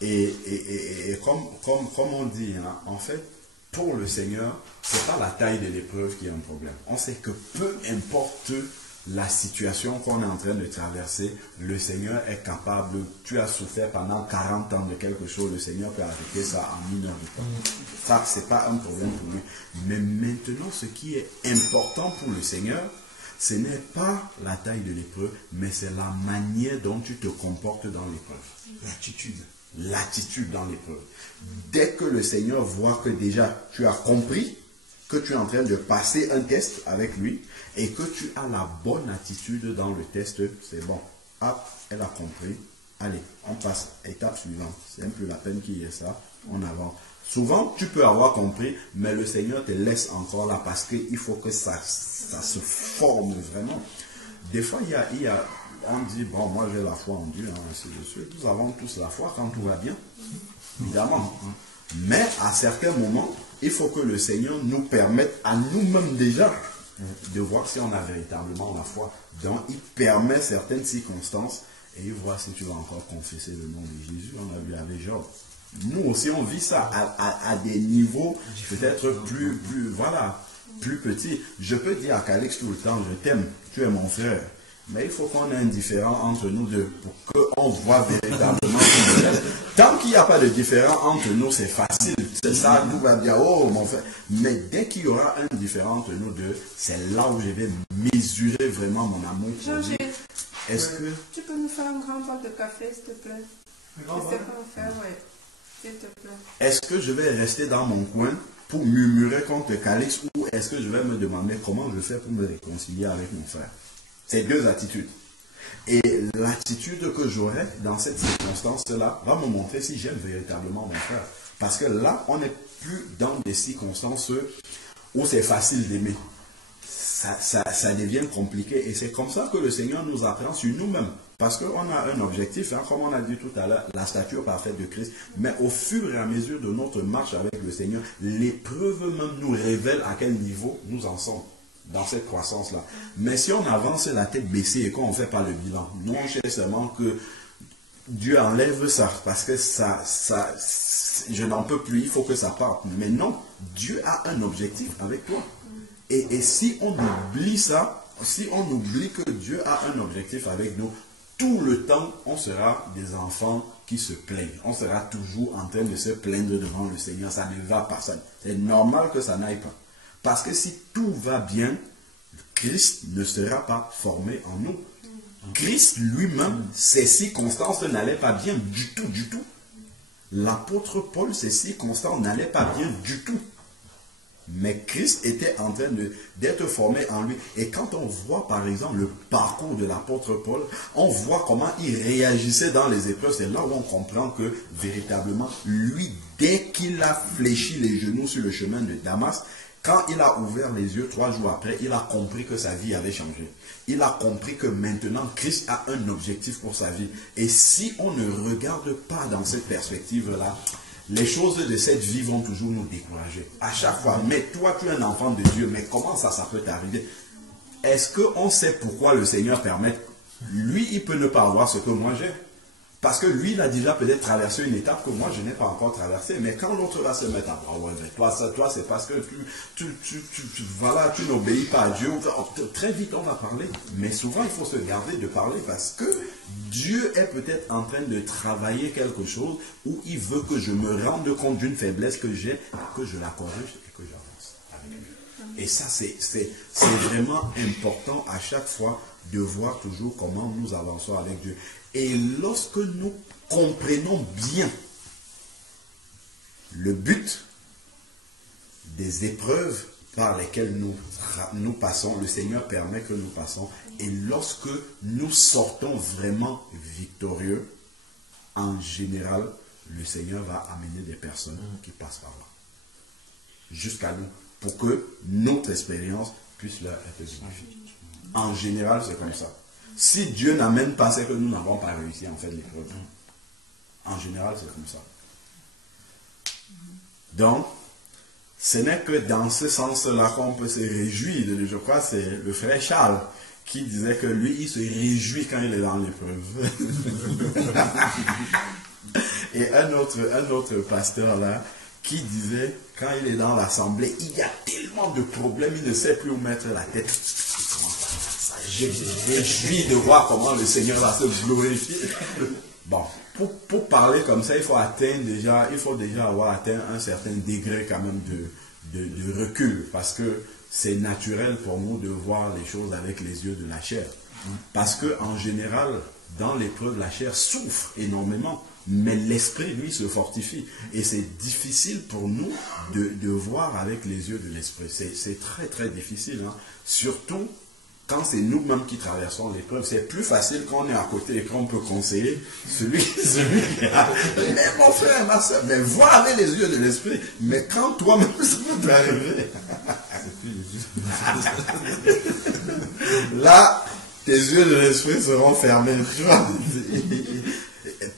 Et comme on dit, hein, en fait, pour le Seigneur, ce n'est pas la taille de l'épreuve qui est un problème. On sait que peu importe la situation qu'on est en train de traverser, le Seigneur est capable. Tu as souffert pendant 40 ans de quelque chose, le Seigneur peut arrêter ça en 1 heure de temps. Ça, ce n'est pas un problème pour lui. Mais maintenant, ce qui est important pour le Seigneur, ce n'est pas la taille de l'épreuve, mais c'est la manière dont tu te comportes dans l'épreuve. L'attitude dans l'épreuve. Dès que le Seigneur voit que déjà tu as compris que tu es en train de passer un test avec lui et que tu as la bonne attitude dans le test, c'est bon. Hop, elle a compris. Allez, on passe à l'étape suivante. C'est un peu la peine qu'il y ait ça. On avance. Souvent, tu peux avoir compris, mais le Seigneur te laisse encore là parce qu'il faut que ça se forme vraiment. Des fois, il y a on dit, bon, moi j'ai la foi en Dieu, hein, ainsi de suite. Nous avons tous la foi quand tout va bien, évidemment. Mais à certains moments, il faut que le Seigneur nous permette à nous-mêmes déjà de voir si on a véritablement la foi. Donc, il permet certaines circonstances et il voit si tu vas encore confesser le nom de Jésus. On a vu avec Job. Nous aussi, on vit ça à des niveaux peut-être plus petits. Je peux dire à Calix tout le temps, je t'aime, tu es mon frère. Mais il faut qu'on ait un différent entre nous deux pour qu'on voit véritablement. Tant qu'il n'y a pas de différent entre nous, c'est facile. C'est ça, tout va bien. Oh, mon frère. Mais dès qu'il y aura un différent entre nous deux, c'est là où je vais mesurer vraiment mon amour pour lui. Est-ce que... Tu peux nous faire un grand bol de café, s'il te plaît? Je sais pas en faire, oui. S'il te plaît. Est-ce que je vais rester dans mon coin pour murmurer contre Calix ou est-ce que je vais me demander comment je fais pour me réconcilier avec mon frère? C'est deux attitudes. Et l'attitude que j'aurai dans cette circonstance-là va me montrer si j'aime véritablement mon frère. Parce que là, on n'est plus dans des circonstances où c'est facile d'aimer. Ça devient compliqué. Et c'est comme ça que le Seigneur nous apprend sur nous-mêmes. Parce qu'on a un objectif, hein, comme on a dit tout à l'heure, la stature parfaite de Christ. Mais au fur et à mesure de notre marche avec le Seigneur, l'épreuve même nous révèle à quel niveau nous en sommes dans cette croissance-là. Mais si on avance la tête baissée et qu'on ne fait pas le bilan, nous on cherche seulement que Dieu enlève ça, parce que je n'en peux plus, il faut que ça parte. Mais non, Dieu a un objectif avec toi. Et si on oublie ça, si on oublie que Dieu a un objectif avec nous, tout le temps, on sera des enfants qui se plaignent. On sera toujours en train de se plaindre devant le Seigneur. Ça ne va pas. C'est normal que ça n'aille pas. Parce que si tout va bien, Christ ne sera pas formé en nous. Christ lui-même, ses circonstances n'allaient pas bien du tout, du tout. L'apôtre Paul, ses circonstances n'allaient pas bien du tout. mais Christ était en train d'être formé en lui. Et quand on voit par exemple le parcours de l'apôtre Paul, on voit comment il réagissait dans les épreuves. C'est là où on comprend que véritablement, lui, dès qu'il a fléchi les genoux sur le chemin de Damas, quand il a ouvert les yeux 3 jours après, il a compris que sa vie avait changé. Il a compris que maintenant, Christ a un objectif pour sa vie. Et si on ne regarde pas dans cette perspective-là, les choses de cette vie vont toujours nous décourager. À chaque fois, mais toi, tu es un enfant de Dieu, mais comment ça peut t'arriver? Est-ce qu'on sait pourquoi le Seigneur permet? Lui, il peut ne pas avoir ce que moi j'ai. Parce que lui, il a déjà peut-être traversé une étape que moi, je n'ai pas encore traversée. Mais quand l'autre va se mettre en oh, ouais, toi, c'est parce que tu n'obéis pas à Dieu. Très vite, on va parler. Mais souvent, il faut se garder de parler parce que Dieu est peut-être en train de travailler quelque chose où il veut que je me rende compte d'une faiblesse que j'ai, que je la corrige et que j'avance avec lui. Et ça, c'est vraiment important à chaque fois de voir toujours comment nous avançons avec Dieu. Et lorsque nous comprenons bien le but des épreuves par lesquelles nous passons, le Seigneur permet que nous passons, et lorsque nous sortons vraiment victorieux, en général, le Seigneur va amener des personnes qui passent par là, jusqu'à nous, pour que notre expérience puisse leur être bénéfique. En général, c'est comme ça. Si Dieu n'amène pas, c'est que nous n'avons pas réussi en fait l'épreuve. En général, c'est comme ça. Donc, ce n'est que dans ce sens-là qu'on peut se réjouir. Je crois que c'est le frère Charles qui disait que lui, il se réjouit quand il est dans l'épreuve. Et un autre pasteur là, qui disait, quand il est dans l'assemblée, il y a tellement de problèmes, il ne sait plus où mettre la tête. Je me réjouis de voir comment le Seigneur va se glorifier. Bon, pour parler comme ça, il faut déjà avoir atteint un certain degré quand même de recul, parce que c'est naturel pour nous de voir les choses avec les yeux de la chair. Parce que en général, dans l'épreuve, la chair souffre énormément, mais l'esprit, lui, se fortifie. Et c'est difficile pour nous de voir avec les yeux de l'esprit. C'est très, très difficile. Hein. Surtout quand c'est nous-mêmes qui traversons l'épreuve. C'est plus facile quand on est à côté et qu'on peut conseiller celui qui a... Mais mon frère, ma soeur, mais vois avec les yeux de l'esprit. Mais quand toi-même, ça peut t'arriver. Là, tes yeux de l'esprit seront fermés. Tu vois?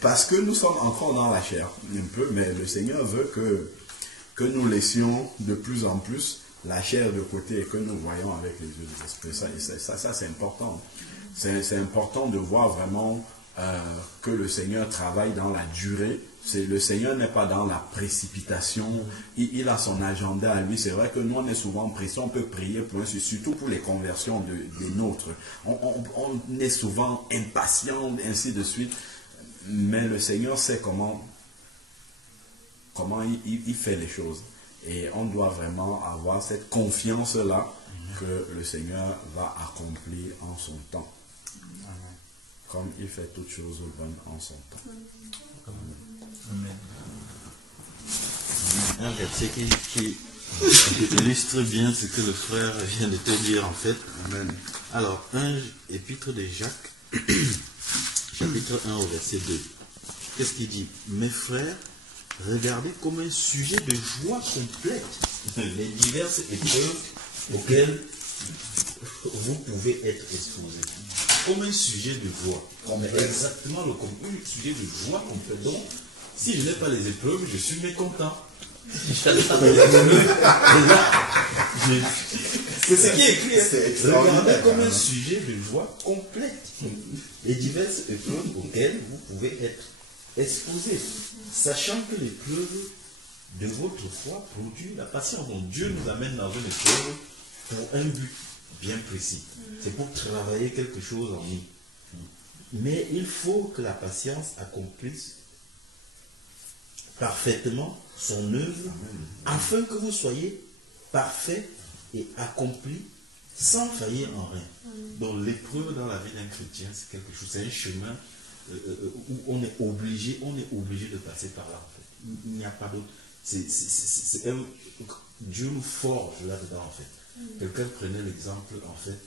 Parce que nous sommes encore dans la chair, un peu, mais le Seigneur veut que nous laissions de plus en plus la chair de côté et que nous voyons avec les yeux de l'esprit. Ça c'est important. C'est important de voir vraiment que le Seigneur travaille dans la durée. Le Seigneur n'est pas dans la précipitation. Il a son agenda à lui. C'est vrai que nous, on est souvent pressés. On peut prier pour surtout pour les conversions des nôtres. On est souvent impatients, ainsi de suite. Mais le Seigneur sait comment il fait les choses. Et on doit vraiment avoir cette confiance-là que le Seigneur va accomplir en son temps. Comme il fait toutes choses bonnes en son temps. Amen. Un verset qui illustre bien ce que le frère vient de te dire en fait. Amen. Alors, épître de Jacques, chapitre 1 au verset 2. Qu'est-ce qu'il dit? Mes frères, regardez comme un sujet de joie complète les diverses épreuves auxquelles vous pouvez être exposés. Comme un sujet de joie. Exactement un sujet de joie complète. Donc, si je n'ai pas les épreuves, je suis mécontent. C'est ce qui est écrit. Regardez comme un sujet de joie complète les diverses épreuves auxquelles vous pouvez être exposés, sachant que l'épreuve de votre foi produit la patience. Donc Dieu nous amène dans une épreuve pour un but bien précis. C'est pour travailler quelque chose en nous. Mais il faut que la patience accomplisse parfaitement son œuvre, afin que vous soyez parfaits et accomplis sans faillir en rien. Donc l'épreuve dans la vie d'un chrétien, c'est quelque chose, c'est un chemin où on est obligé de passer par là. En fait. Il n'y a pas d'autre. Dieu nous forge là-dedans, en fait. Quelqu'un prenait l'exemple, en fait,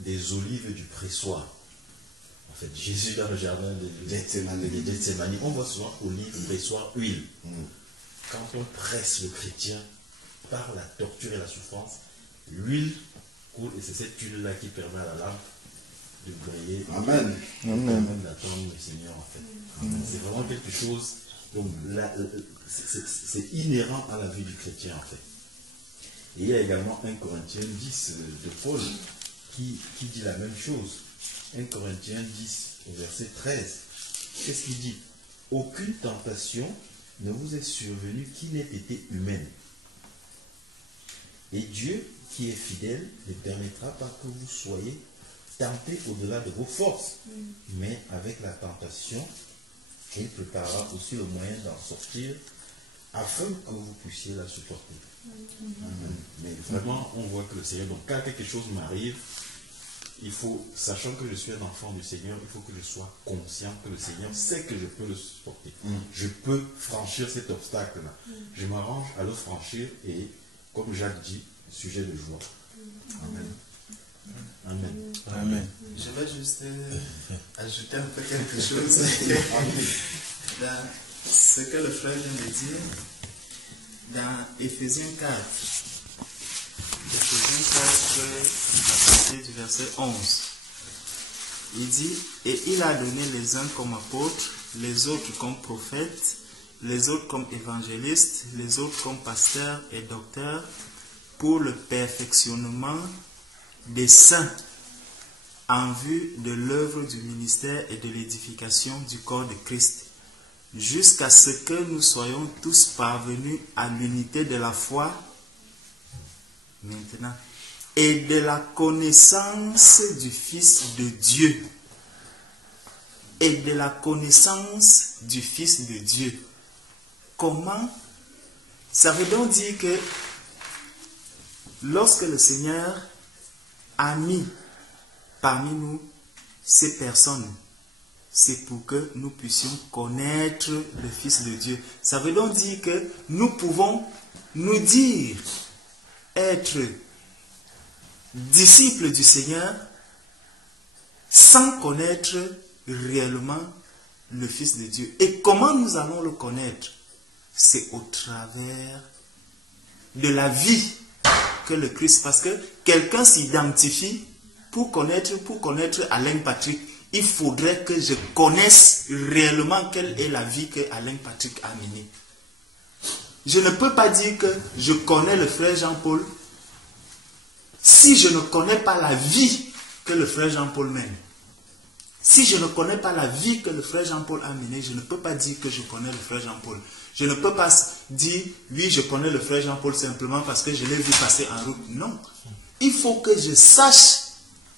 des olives du pressoir. En fait, Jésus dans le jardin de Gethsémani, on voit souvent olives, pressoir, huile. Quand on presse le chrétien par la torture et la souffrance, l'huile coule et c'est cette huile-là qui permet à la lampe de briller. Amen. Amen. D'attendre le Seigneur, en fait. C'est vraiment quelque chose. Donc, c'est inhérent à la vie du chrétien, en fait. Et il y a également 1 Corinthiens 10 de Paul qui dit la même chose. 1 Corinthiens 10, au verset 13. Qu'est-ce qu'il dit? Aucune tentation ne vous est survenue qui n'ait été humaine. Et Dieu, qui est fidèle, ne permettra pas que vous soyez tentés au-delà de vos forces. Mais avec la tentation, il préparera aussi le moyen d'en sortir afin que vous puissiez la supporter. Mais vraiment, on voit que le Seigneur, donc quand quelque chose m'arrive, il faut, sachant que je suis un enfant du Seigneur, il faut que je sois conscient que le Seigneur sait que je peux le supporter. Je peux franchir cet obstacle-là. Je m'arrange à le franchir et, comme Jacques dit, sujet de joie. Amen. Amen. Amen. Je vais juste ajouter un peu quelque chose dans ce que le frère vient de dire dans Éphésiens 4. Éphésiens 4, à partir du verset 11. Il dit, et il a donné les uns comme apôtres, les autres comme prophètes, les autres comme évangélistes, les autres comme pasteurs et docteurs, pour le perfectionnement des saints, en vue de l'œuvre du ministère et de l'édification du corps de Christ, jusqu'à ce que nous soyons tous parvenus à l'unité de la foi, maintenant, et de la connaissance du Fils de Dieu. Et de la connaissance du Fils de Dieu. Comment? Ça veut donc dire que lorsque le Seigneur a mis parmi nous ces personnes, c'est pour que nous puissions connaître le Fils de Dieu. Ça veut donc dire que nous pouvons nous dire être disciples du Seigneur sans connaître réellement le Fils de Dieu. Et comment nous allons le connaître? C'est au travers de la vie que le Christ, parce que quelqu'un s'identifie pour connaître Alain Patrick, il faudrait que je connaisse réellement quelle est la vie que Alain Patrick a menée. Je ne peux pas dire que je connais le frère Jean-Paul si je ne connais pas la vie que le frère Jean-Paul mène. Si je ne connais pas la vie que le frère Jean-Paul a menée, je ne peux pas dire que je connais le frère Jean-Paul. Je ne peux pas dire, oui, je connais le frère Jean-Paul simplement parce que je l'ai vu passer en route. Non. Il faut que je sache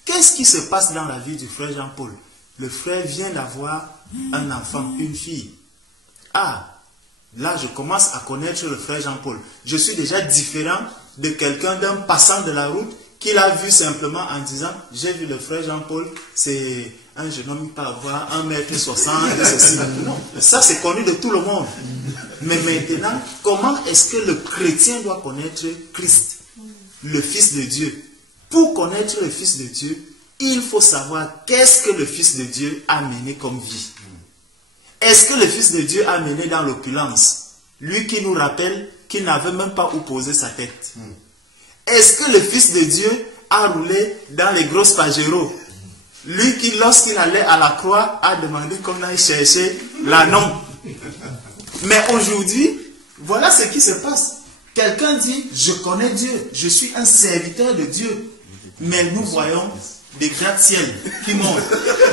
qu'est-ce qui se passe dans la vie du frère Jean-Paul. Le frère vient d'avoir un enfant, une fille. Ah, là, je commence à connaître le frère Jean-Paul. Je suis déjà différent de quelqu'un, d'un passant de la route, qui l'a vu simplement en disant, j'ai vu le frère Jean-Paul, c'est un jeune homme qui peut avoir 1m60, ceci. Non, ça c'est connu de tout le monde. Mais maintenant, comment est-ce que le chrétien doit connaître Christ, le Fils de Dieu? Pour connaître le Fils de Dieu, il faut savoir qu'est-ce que le Fils de Dieu a mené comme vie. Est-ce que le Fils de Dieu a mené dans l'opulence? Lui qui nous rappelle qu'il n'avait même pas où poser sa tête. Est-ce que le Fils de Dieu a roulé dans les grosses Pajero? Lui qui, lorsqu'il allait à la croix, a demandé qu'on aille chercher l'anneau. Mais aujourd'hui, voilà ce qui se passe. Quelqu'un dit, je connais Dieu, je suis un serviteur de Dieu. Mais nous voyons des gratte-ciels qui montent.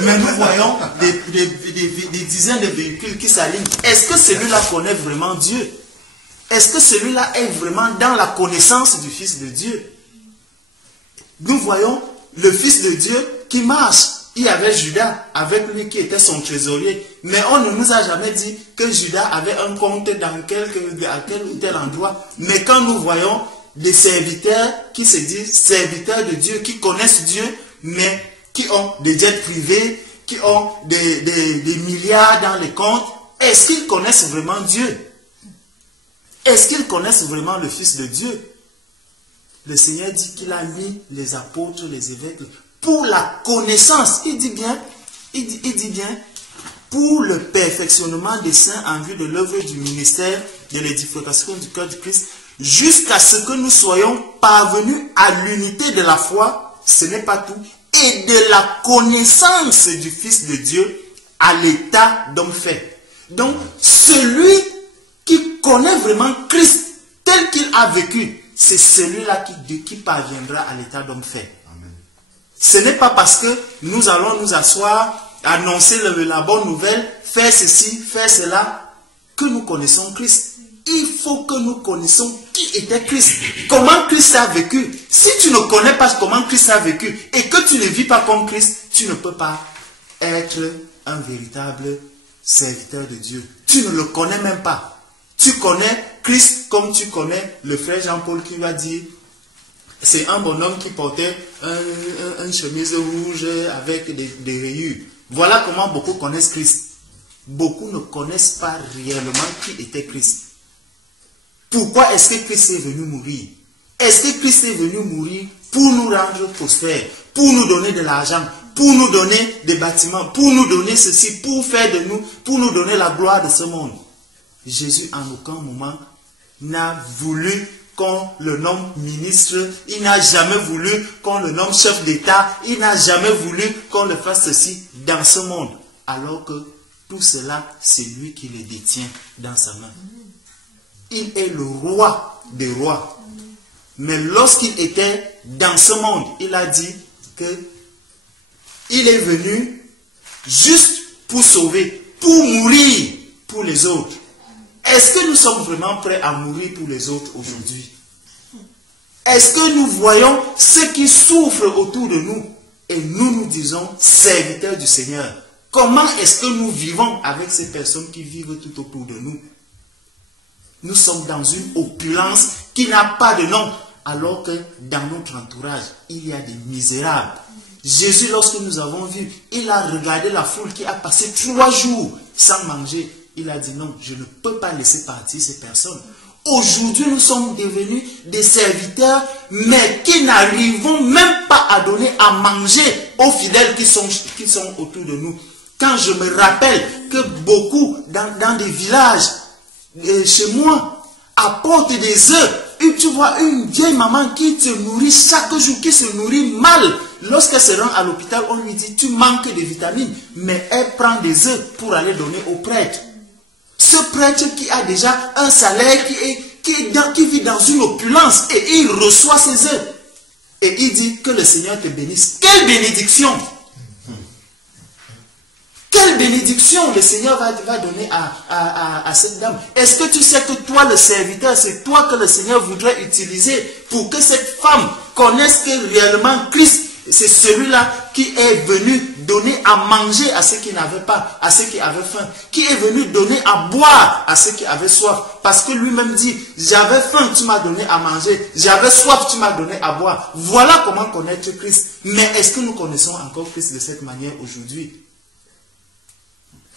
Mais nous voyons des dizaines de véhicules qui s'alignent. Est-ce que celui-là connaît vraiment Dieu? Est-ce que celui-là est vraiment dans la connaissance du Fils de Dieu? Nous voyons le Fils de Dieu qui marche. Il y avait Judas avec lui qui était son trésorier. Mais on ne nous a jamais dit que Judas avait un compte dans à quel ou tel endroit. Mais quand nous voyons des serviteurs qui se disent serviteurs de Dieu, qui connaissent Dieu, mais qui ont des jets privés, qui ont des milliards dans les comptes, est-ce qu'ils connaissent vraiment Dieu? est-ce qu'ils connaissent vraiment le Fils de Dieu? Le Seigneur dit qu'il a mis les apôtres, les évêques, pour la connaissance. Il dit bien, pour le perfectionnement des saints en vue de l'œuvre du ministère de l'édification du cœur de Christ, jusqu'à ce que nous soyons parvenus à l'unité de la foi, ce n'est pas tout, et de la connaissance du Fils de Dieu à l'état d'homme fait. Donc, celui qui connaît vraiment Christ tel qu'il a vécu, c'est celui-là qui parviendra à l'état d'homme fait. Amen. Ce n'est pas parce que nous allons nous asseoir, annoncer la bonne nouvelle, faire ceci, faire cela, que nous connaissons Christ. Il faut que nous connaissions qui était Christ, comment Christ a vécu. Si tu ne connais pas comment Christ a vécu et que tu ne vis pas comme Christ, tu ne peux pas être un véritable serviteur de Dieu. Tu ne le connais même pas. Tu connais Christ comme tu connais le frère Jean-Paul qui va dire, c'est un bonhomme qui portait une chemise rouge avec des rayures. Voilà comment beaucoup connaissent Christ. Beaucoup ne connaissent pas réellement qui était Christ. Pourquoi est-ce que Christ est venu mourir? Est-ce que Christ est venu mourir pour nous rendre prospères, pour nous donner de l'argent, pour nous donner des bâtiments, pour nous donner ceci, pour faire de nous, pour nous donner la gloire de ce monde? Jésus en aucun moment n'a voulu qu'on le nomme ministre, il n'a jamais voulu qu'on le nomme chef d'État, il n'a jamais voulu qu'on le fasse ceci dans ce monde. Alors que tout cela, c'est lui qui le détient dans sa main. Il est le roi des rois. Mais lorsqu'il était dans ce monde, il a dit que il est venu juste pour sauver, pour mourir pour les autres. Est-ce que nous sommes vraiment prêts à mourir pour les autres aujourd'hui? Est-ce que nous voyons ceux qui souffrent autour de nous et nous disons serviteurs du Seigneur? Comment est-ce que nous vivons avec ces personnes qui vivent tout autour de nous? Nous sommes dans une opulence qui n'a pas de nom, alors que dans notre entourage, il y a des misérables. Jésus, lorsque nous avons vu, il a regardé la foule qui a passé 3 jours sans manger. Il a dit non, je ne peux pas laisser partir ces personnes. Aujourd'hui, nous sommes devenus des serviteurs, mais qui n'arrivons même pas à donner à manger aux fidèles qui sont autour de nous. Quand je me rappelle que beaucoup, dans des villages, chez moi, apportent des œufs, et tu vois une vieille maman qui te nourrit chaque jour, qui se nourrit mal. Lorsqu'elle se rend à l'hôpital, on lui dit, tu manques de vitamines, mais elle prend des œufs pour aller donner au prêtre. Ce prêtre qui a déjà un salaire, qui vit dans une opulence, et il reçoit ses œufs. Et il dit que le Seigneur te bénisse. Quelle bénédiction! Quelle bénédiction le Seigneur va donner à cette dame. Est-ce que tu sais que toi, le serviteur, c'est toi que le Seigneur voudrait utiliser pour que cette femme connaisse que réellement Christ, c'est celui-là qui est venu donner à manger à ceux qui n'avaient pas, à ceux qui avaient faim, qui est venu donner à boire à ceux qui avaient soif. Parce que lui-même dit, j'avais faim, tu m'as donné à manger, j'avais soif, tu m'as donné à boire. Voilà comment connaître Christ. Mais est-ce que nous connaissons encore Christ de cette manière aujourd'hui?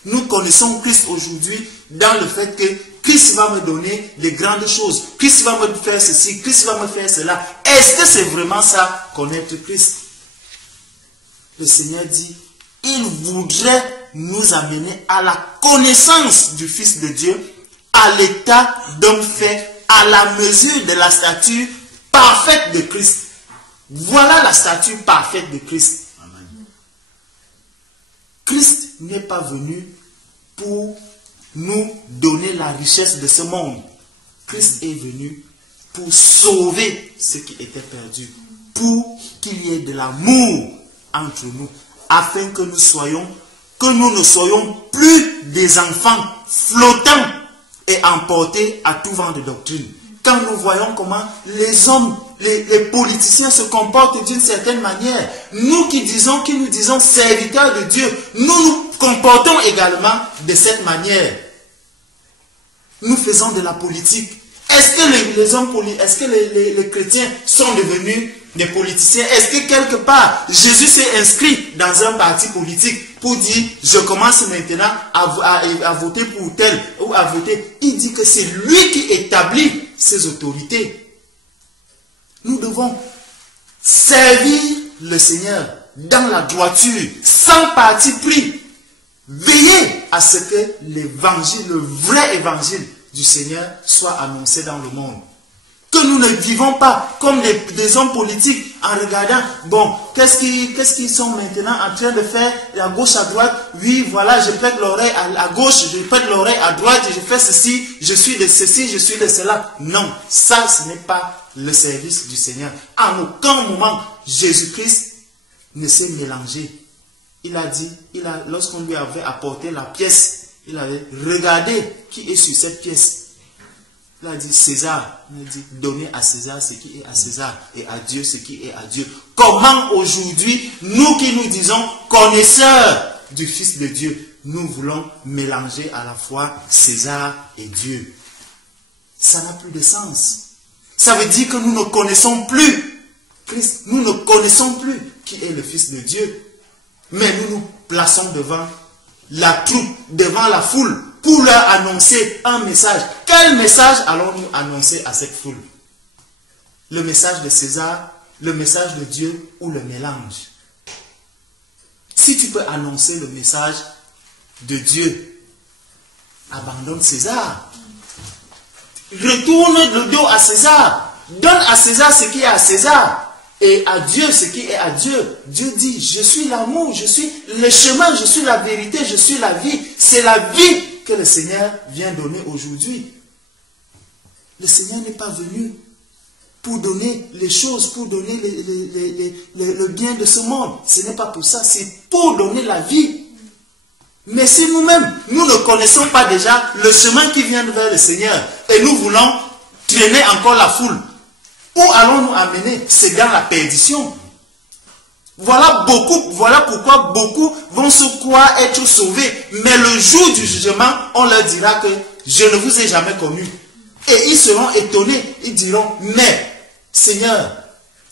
Nous connaissons Christ aujourd'hui dans le fait que Christ va me donner des grandes choses. Christ va me faire ceci, Christ va me faire cela. Est-ce que c'est vraiment ça, connaître Christ? Le Seigneur dit, il voudrait nous amener à la connaissance du Fils de Dieu, à l'état d'homme fait, à la mesure de la stature parfaite de Christ. Voilà la stature parfaite de Christ. Christ n'est pas venu pour nous donner la richesse de ce monde. Christ est venu pour sauver ce qui était perdu, pour qu'il y ait de l'amour entre nous, afin que nous ne soyons plus des enfants flottants et emportés à tout vent de doctrine. Quand nous voyons comment les hommes, les politiciens se comportent d'une certaine manière, nous qui nous disons serviteurs de Dieu, nous nous comportons également de cette manière. Nous faisons de la politique. Est-ce que les chrétiens sont devenus des politiciens. Est-ce que quelque part, Jésus s'est inscrit dans un parti politique pour dire, je commence maintenant à voter pour tel ou à voter? Il dit que c'est lui qui établit ses autorités. Nous devons servir le Seigneur dans la droiture, sans parti pris. Veillez à ce que l'évangile, le vrai évangile du Seigneur soit annoncé dans le monde. Que nous ne vivons pas comme des hommes politiques en regardant, bon, qu'est-ce qu'ils sont maintenant en train de faire à gauche, à droite? Oui, voilà, je prête l'oreille à gauche, je prête l'oreille à droite, je fais ceci, je suis de ceci, je suis de cela. Non, ça, ce n'est pas le service du Seigneur. En aucun moment, Jésus-Christ ne s'est mélangé. Il a dit, lorsqu'on lui avait apporté la pièce, il avait regardé qui est sur cette pièce. Il a dit César, il a dit donnez à César ce qui est à César et à Dieu ce qui est à Dieu. Comment aujourd'hui, nous qui nous disons connaisseurs du Fils de Dieu, nous voulons mélanger à la fois César et Dieu? Ça n'a plus de sens. Ça veut dire que nous ne connaissons plus Christ, nous ne connaissons plus qui est le Fils de Dieu. Mais nous nous plaçons devant la troupe, devant la foule, pour leur annoncer un message. Quel message allons-nous annoncer à cette foule? Le message de César, le message de Dieu ou le mélange? Si tu peux annoncer le message de Dieu, abandonne César. Retourne le dos à César. Donne à César ce qui est à César. Et à Dieu ce qui est à Dieu. Dieu dit, je suis l'amour, je suis le chemin, je suis la vérité, je suis la vie. C'est la vie que le Seigneur vient donner aujourd'hui. Le Seigneur n'est pas venu pour donner les choses, pour donner le bien de ce monde. Ce n'est pas pour ça, c'est pour donner la vie. Mais si nous-mêmes, nous ne connaissons pas déjà le chemin qui vient vers le Seigneur, et nous voulons traîner encore la foule, où allons-nous amener? C'est dans la perdition. Voilà pourquoi beaucoup vont se croire être sauvés. Mais le jour du jugement, on leur dira que je ne vous ai jamais connu. Et ils seront étonnés. Ils diront, mais Seigneur,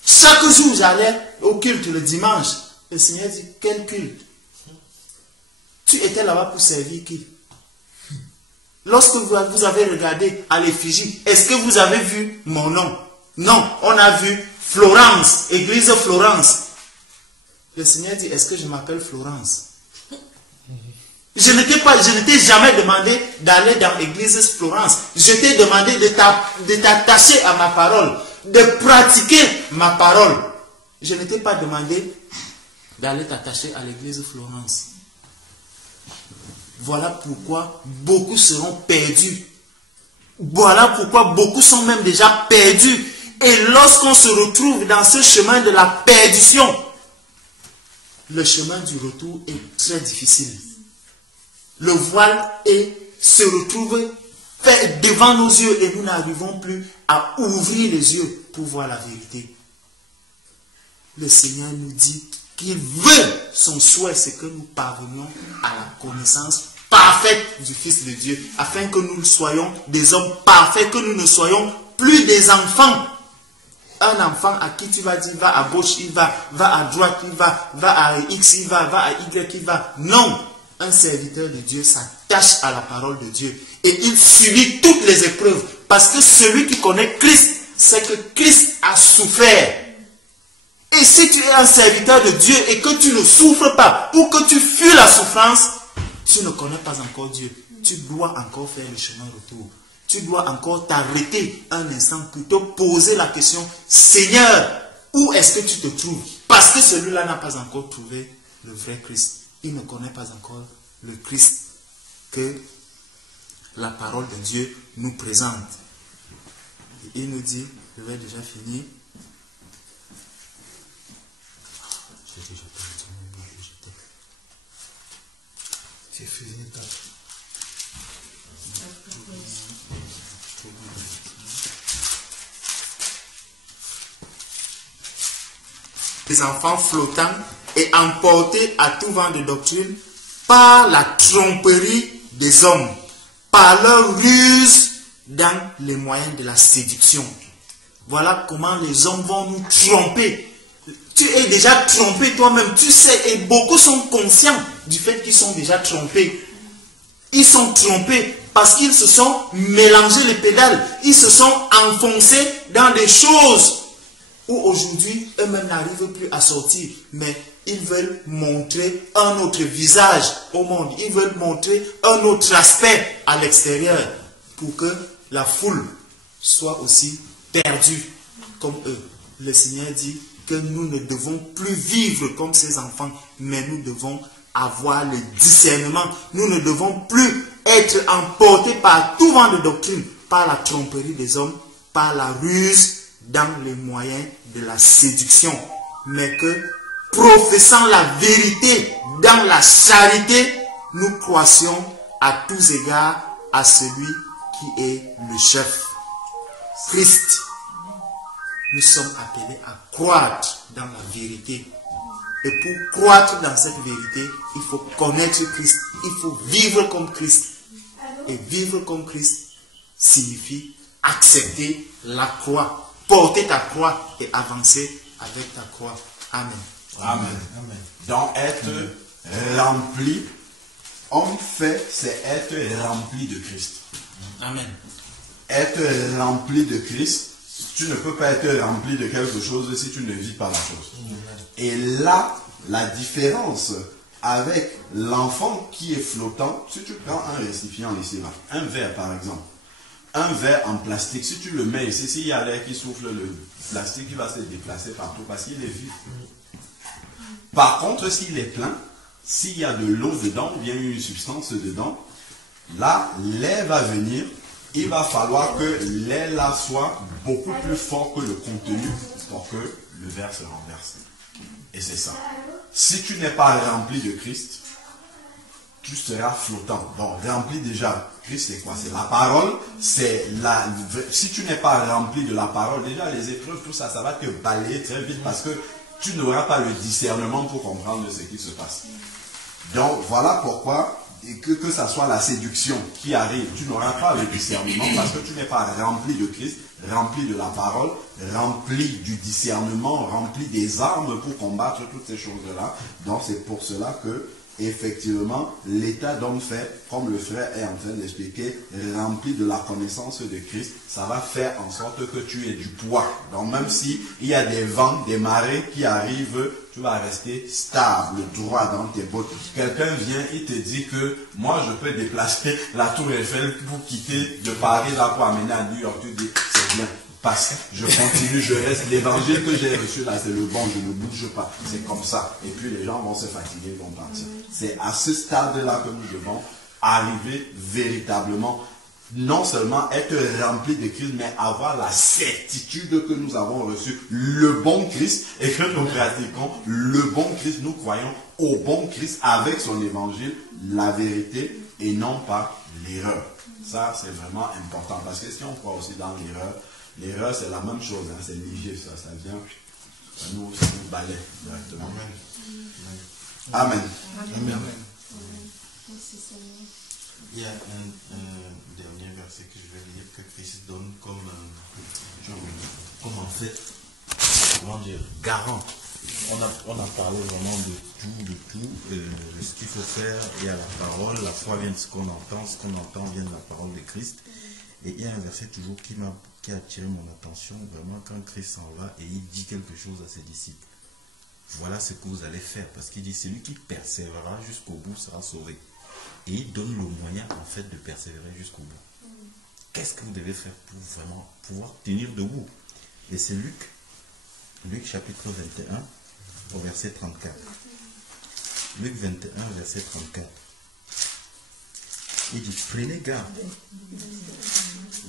chaque jour j'allais au culte le dimanche. Le Seigneur dit, quel culte? Tu étais là-bas pour servir qui? Lorsque vous avez regardé à l'effigie, est-ce que vous avez vu mon nom? Non, on a vu Florence, église Florence. Le Seigneur dit, est-ce que je m'appelle Florence? Je ne t'ai jamais demandé d'aller dans l'église Florence. Je t'ai demandé de t'attacher à ma parole, de pratiquer ma parole. Je ne t'ai pas demandé d'aller t'attacher à l'église Florence. Voilà pourquoi beaucoup seront perdus. Voilà pourquoi beaucoup sont même déjà perdus. Et lorsqu'on se retrouve dans ce chemin de la perdition, le chemin du retour est très difficile. Le voile se retrouve fait devant nos yeux et nous n'arrivons plus à ouvrir les yeux pour voir la vérité. Le Seigneur nous dit qu'il veut, son souhait, c'est que nous parvenions à la connaissance parfaite du Fils de Dieu, afin que nous soyons des hommes parfaits, que nous ne soyons plus des enfants. Un enfant à qui tu vas dire, va à gauche, il va à droite, il va à X, il va à Y, il va. Non, un serviteur de Dieu s'attache à la parole de Dieu et il subit toutes les épreuves, parce que celui qui connaît Christ, c'est que Christ a souffert. Et si tu es un serviteur de Dieu et que tu ne souffres pas, ou que tu fuis la souffrance, tu ne connais pas encore Dieu. Tu dois encore faire le chemin retour. Tu dois encore t'arrêter un instant pour te poser la question, Seigneur, où est-ce que tu te trouves? Parce que celui-là n'a pas encore trouvé le vrai Christ. Il ne connaît pas encore le Christ que la parole de Dieu nous présente. Et il nous dit, je vais déjà finir. Les enfants flottants et emportés à tout vent de doctrine par la tromperie des hommes, par leur ruse dans les moyens de la séduction. Voilà comment les hommes vont nous tromper. Tu es déjà trompé toi-même, tu sais, et beaucoup sont conscients du fait qu'ils sont déjà trompés. Ils sont trompés parce qu'ils se sont mélangés les pédales, ils se sont enfoncés dans des choses où aujourd'hui, eux-mêmes n'arrivent plus à sortir, mais ils veulent montrer un autre visage au monde, ils veulent montrer un autre aspect à l'extérieur pour que la foule soit aussi perdue comme eux. Le Seigneur dit que nous ne devons plus vivre comme ces enfants, mais nous devons avoir le discernement. Nous ne devons plus être emportés par tout vent de doctrine, par la tromperie des hommes, par la ruse, dans les moyens de la séduction, mais que, professant la vérité dans la charité, nous croissions à tous égards à celui qui est le chef, Christ. Nous sommes appelés à croître dans la vérité. Et pour croître dans cette vérité, il faut connaître Christ, il faut vivre comme Christ. Et vivre comme Christ signifie accepter la croix. Porter ta croix et avancer avec ta croix. Amen. Amen. Donc être rempli, en fait, c'est être rempli de Christ. Amen. Être rempli de Christ, tu ne peux pas être rempli de quelque chose si tu ne vis pas la chose. Et là, la différence avec l'enfant qui est flottant, si tu prends un récipient ici, là, un verre par exemple, un verre en plastique, si tu le mets ici, s'il y a l'air qui souffle, le plastique il va se déplacer partout parce qu'il est vide. Par contre, s'il est plein, s'il y a de l'eau dedans, ou bien une substance dedans, là, l'air va venir, il va falloir que l'air là soit beaucoup plus fort que le contenu pour que le verre se renverse. Et c'est ça. Si tu n'es pas rempli de Christ, tu seras flottant. Donc, rempli déjà, Christ c'est quoi? C'est la parole, c'est la... Si tu n'es pas rempli de la parole, déjà les épreuves, tout ça, ça va te balayer très vite parce que tu n'auras pas le discernement pour comprendre ce qui se passe. Donc, voilà pourquoi, que ça soit la séduction qui arrive, tu n'auras pas le discernement parce que tu n'es pas rempli de Christ, rempli de la parole, rempli du discernement, rempli des armes pour combattre toutes ces choses-là. Donc, c'est pour cela que effectivement, l'état d'homme fait, comme le frère est en train d'expliquer, rempli de la connaissance de Christ, ça va faire en sorte que tu aies du poids. Donc même si il y a des vents, des marées qui arrivent, tu vas rester stable, droit dans tes bottes. Quelqu'un vient, il te dit que moi je peux déplacer la tour Eiffel pour quitter de Paris là pour amener à New York. Tu dis, c'est bien. Parce que je continue, je reste. L'évangile que j'ai reçu là, c'est le bon, je ne bouge pas. C'est comme ça. Et puis les gens vont se fatiguer, ils vont partir. C'est à ce stade-là que nous devons arriver véritablement, non seulement être remplis de Christ, mais avoir la certitude que nous avons reçu le bon Christ et que nous pratiquons le bon Christ. Nous croyons au bon Christ avec son évangile, la vérité et non pas l'erreur. Ça, c'est vraiment important. Parce que si on croit aussi dans l'erreur, c'est la même chose, hein, c'est léger, ça vient, ça nous balaie directement. Amen. Amen. Il y a un dernier verset que je vais lire que Christ donne comme en fait, comment dire, garant. On a parlé vraiment de tout, ce qu'il faut faire. Il y a la parole, la foi vient de ce qu'on entend vient de la parole de Christ. Et il y a un verset toujours qui a attiré mon attention, vraiment quand Christ s'en va et il dit quelque chose à ses disciples. Voilà ce que vous allez faire, parce qu'il dit, celui qui persévérera jusqu'au bout sera sauvé. Et il donne le moyen en fait de persévérer jusqu'au bout. Qu'est-ce que vous devez faire pour vraiment pouvoir tenir debout? Et c'est Luc chapitre 21, au verset 34. Luc 21, verset 34. Il dit, prenez garde.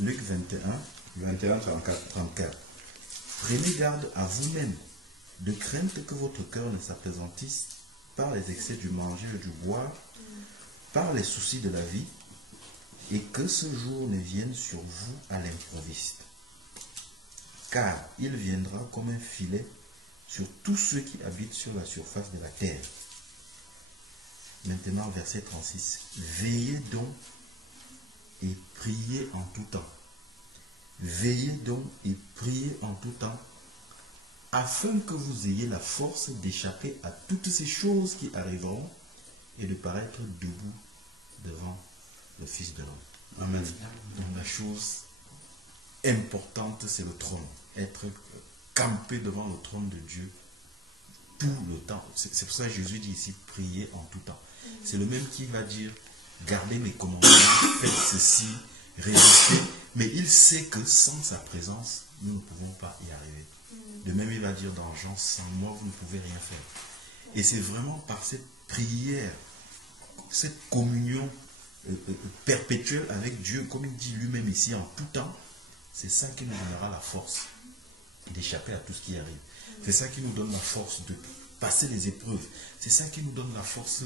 Luc 21, 34. Prenez garde à vous-même, de crainte que votre cœur ne s'apaisantisse par les excès du manger et du boire, par les soucis de la vie, et que ce jour ne vienne sur vous à l'improviste. Car il viendra comme un filet sur tous ceux qui habitent sur la surface de la terre. Maintenant, verset 36. Veillez donc et priez en tout temps. Veillez donc et priez en tout temps, afin que vous ayez la force d'échapper à toutes ces choses qui arriveront et de paraître debout devant le Fils de l'homme. Amen. Donc la chose importante, c'est le trône. Être campé devant le trône de Dieu tout le temps. C'est pour ça que Jésus dit ici, priez en tout temps. C'est le même qui va dire, gardez mes commandements, faites ceci, résistez. Mais il sait que sans sa présence, nous ne pouvons pas y arriver. De même, il va dire dans Jean, sans moi, vous ne pouvez rien faire. Et c'est vraiment par cette prière, cette communion perpétuelle avec Dieu, comme il dit lui-même ici, en tout temps, c'est ça qui nous donnera la force d'échapper à tout ce qui arrive. C'est ça qui nous donne la force de passer les épreuves. C'est ça qui nous donne la force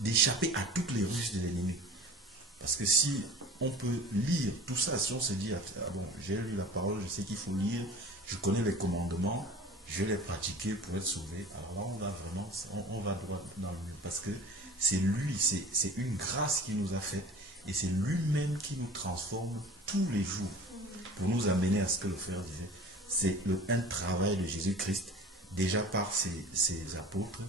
d'échapper à toutes les ruses de l'ennemi. Parce que si on peut lire tout ça, si on se dit, ah bon, j'ai lu la parole, je sais qu'il faut lire, je connais les commandements, je vais les pratiquer pour être sauvé, alors là, on va vraiment, on va droit dans le mur. Parce que c'est lui, c'est une grâce qu'il nous a faite, et c'est lui-même qui nous transforme tous les jours pour nous amener à ce que le frère disait. C'est un travail de Jésus-Christ, déjà par ses apôtres,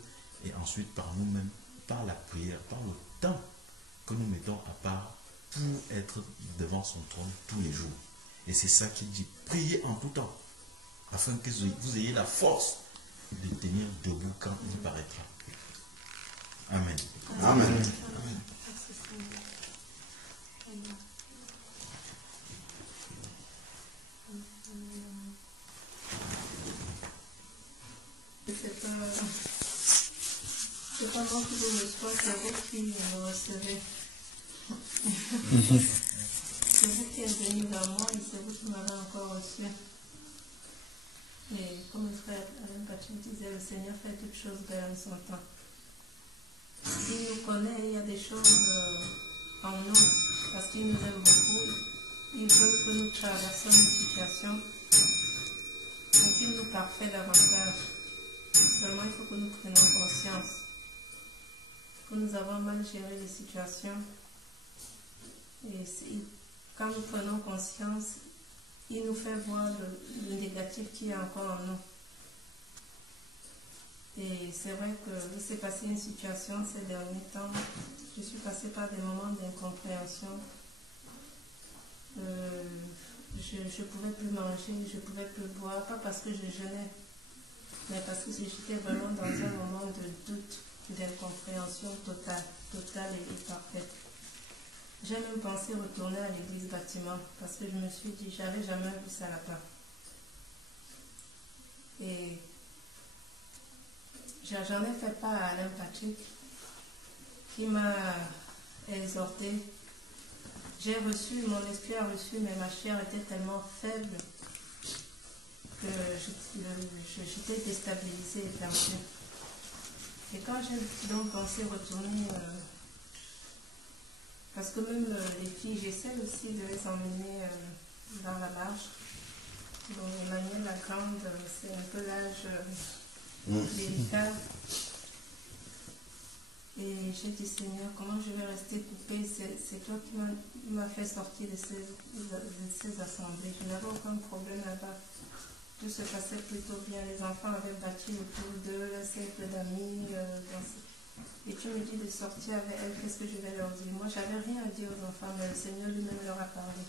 et ensuite par nous-mêmes, par la prière, par le temps que nous mettons à part pour être devant son trône tous les jours. Et c'est ça qu'il dit, priez en tout temps, afin que vous ayez la force de tenir debout quand il paraîtra. Amen. Amen. Amen. C'est pas moi qui vous reçois, c'est vous qui me recevez. C'est vous qui êtes venu vers moi et c'est vous qui m'avez encore reçu. Et comme le frère Alain Patrick disait, le Seigneur fait toutes choses belles en son temps. Il nous connaît, il y a des choses en nous, parce qu'il nous aime beaucoup. Il veut que nous traversions une situation pour qu'il nous parfait davantage. Seulement, il faut que nous prenions conscience que nous avons mal géré les situations. Et quand nous prenons conscience, il nous fait voir le négatif qui est encore en nous. Et c'est vrai que il s'est passé une situation ces derniers temps. Je suis passée par des moments d'incompréhension. Je ne pouvais plus manger, je ne pouvais plus boire, pas parce que je jeûnais, mais parce que j'étais vraiment dans un moment de doute, d'incompréhension totale et parfaite. J'ai même pensé retourner à l'église bâtiment parce que je me suis dit, j'avais jamais vu ça là-bas. Et j'en ai fait part à Alain Patrick qui m'a exhorté. J'ai reçu, mon esprit a reçu, mais ma chair était tellement faible que j'étais déstabilisée et perdue. Et quand j'ai donc pensé retourner, parce que même les filles, j'essaie aussi de les emmener dans la marche. Donc Emmanuel la grande, c'est un peu l'âge délicat. Et j'ai dit, Seigneur, comment je vais rester coupée? C'est toi qui m'as fait sortir de ces assemblées. Je n'avais aucun problème là-bas. Tout se passait plutôt bien. Les enfants avaient bâti autour d'eux, le cercle d'amis. Et tu me dis de sortir avec elles, qu'est-ce que je vais leur dire? Moi, j'avais rien à dire aux enfants, mais le Seigneur lui-même leur a parlé.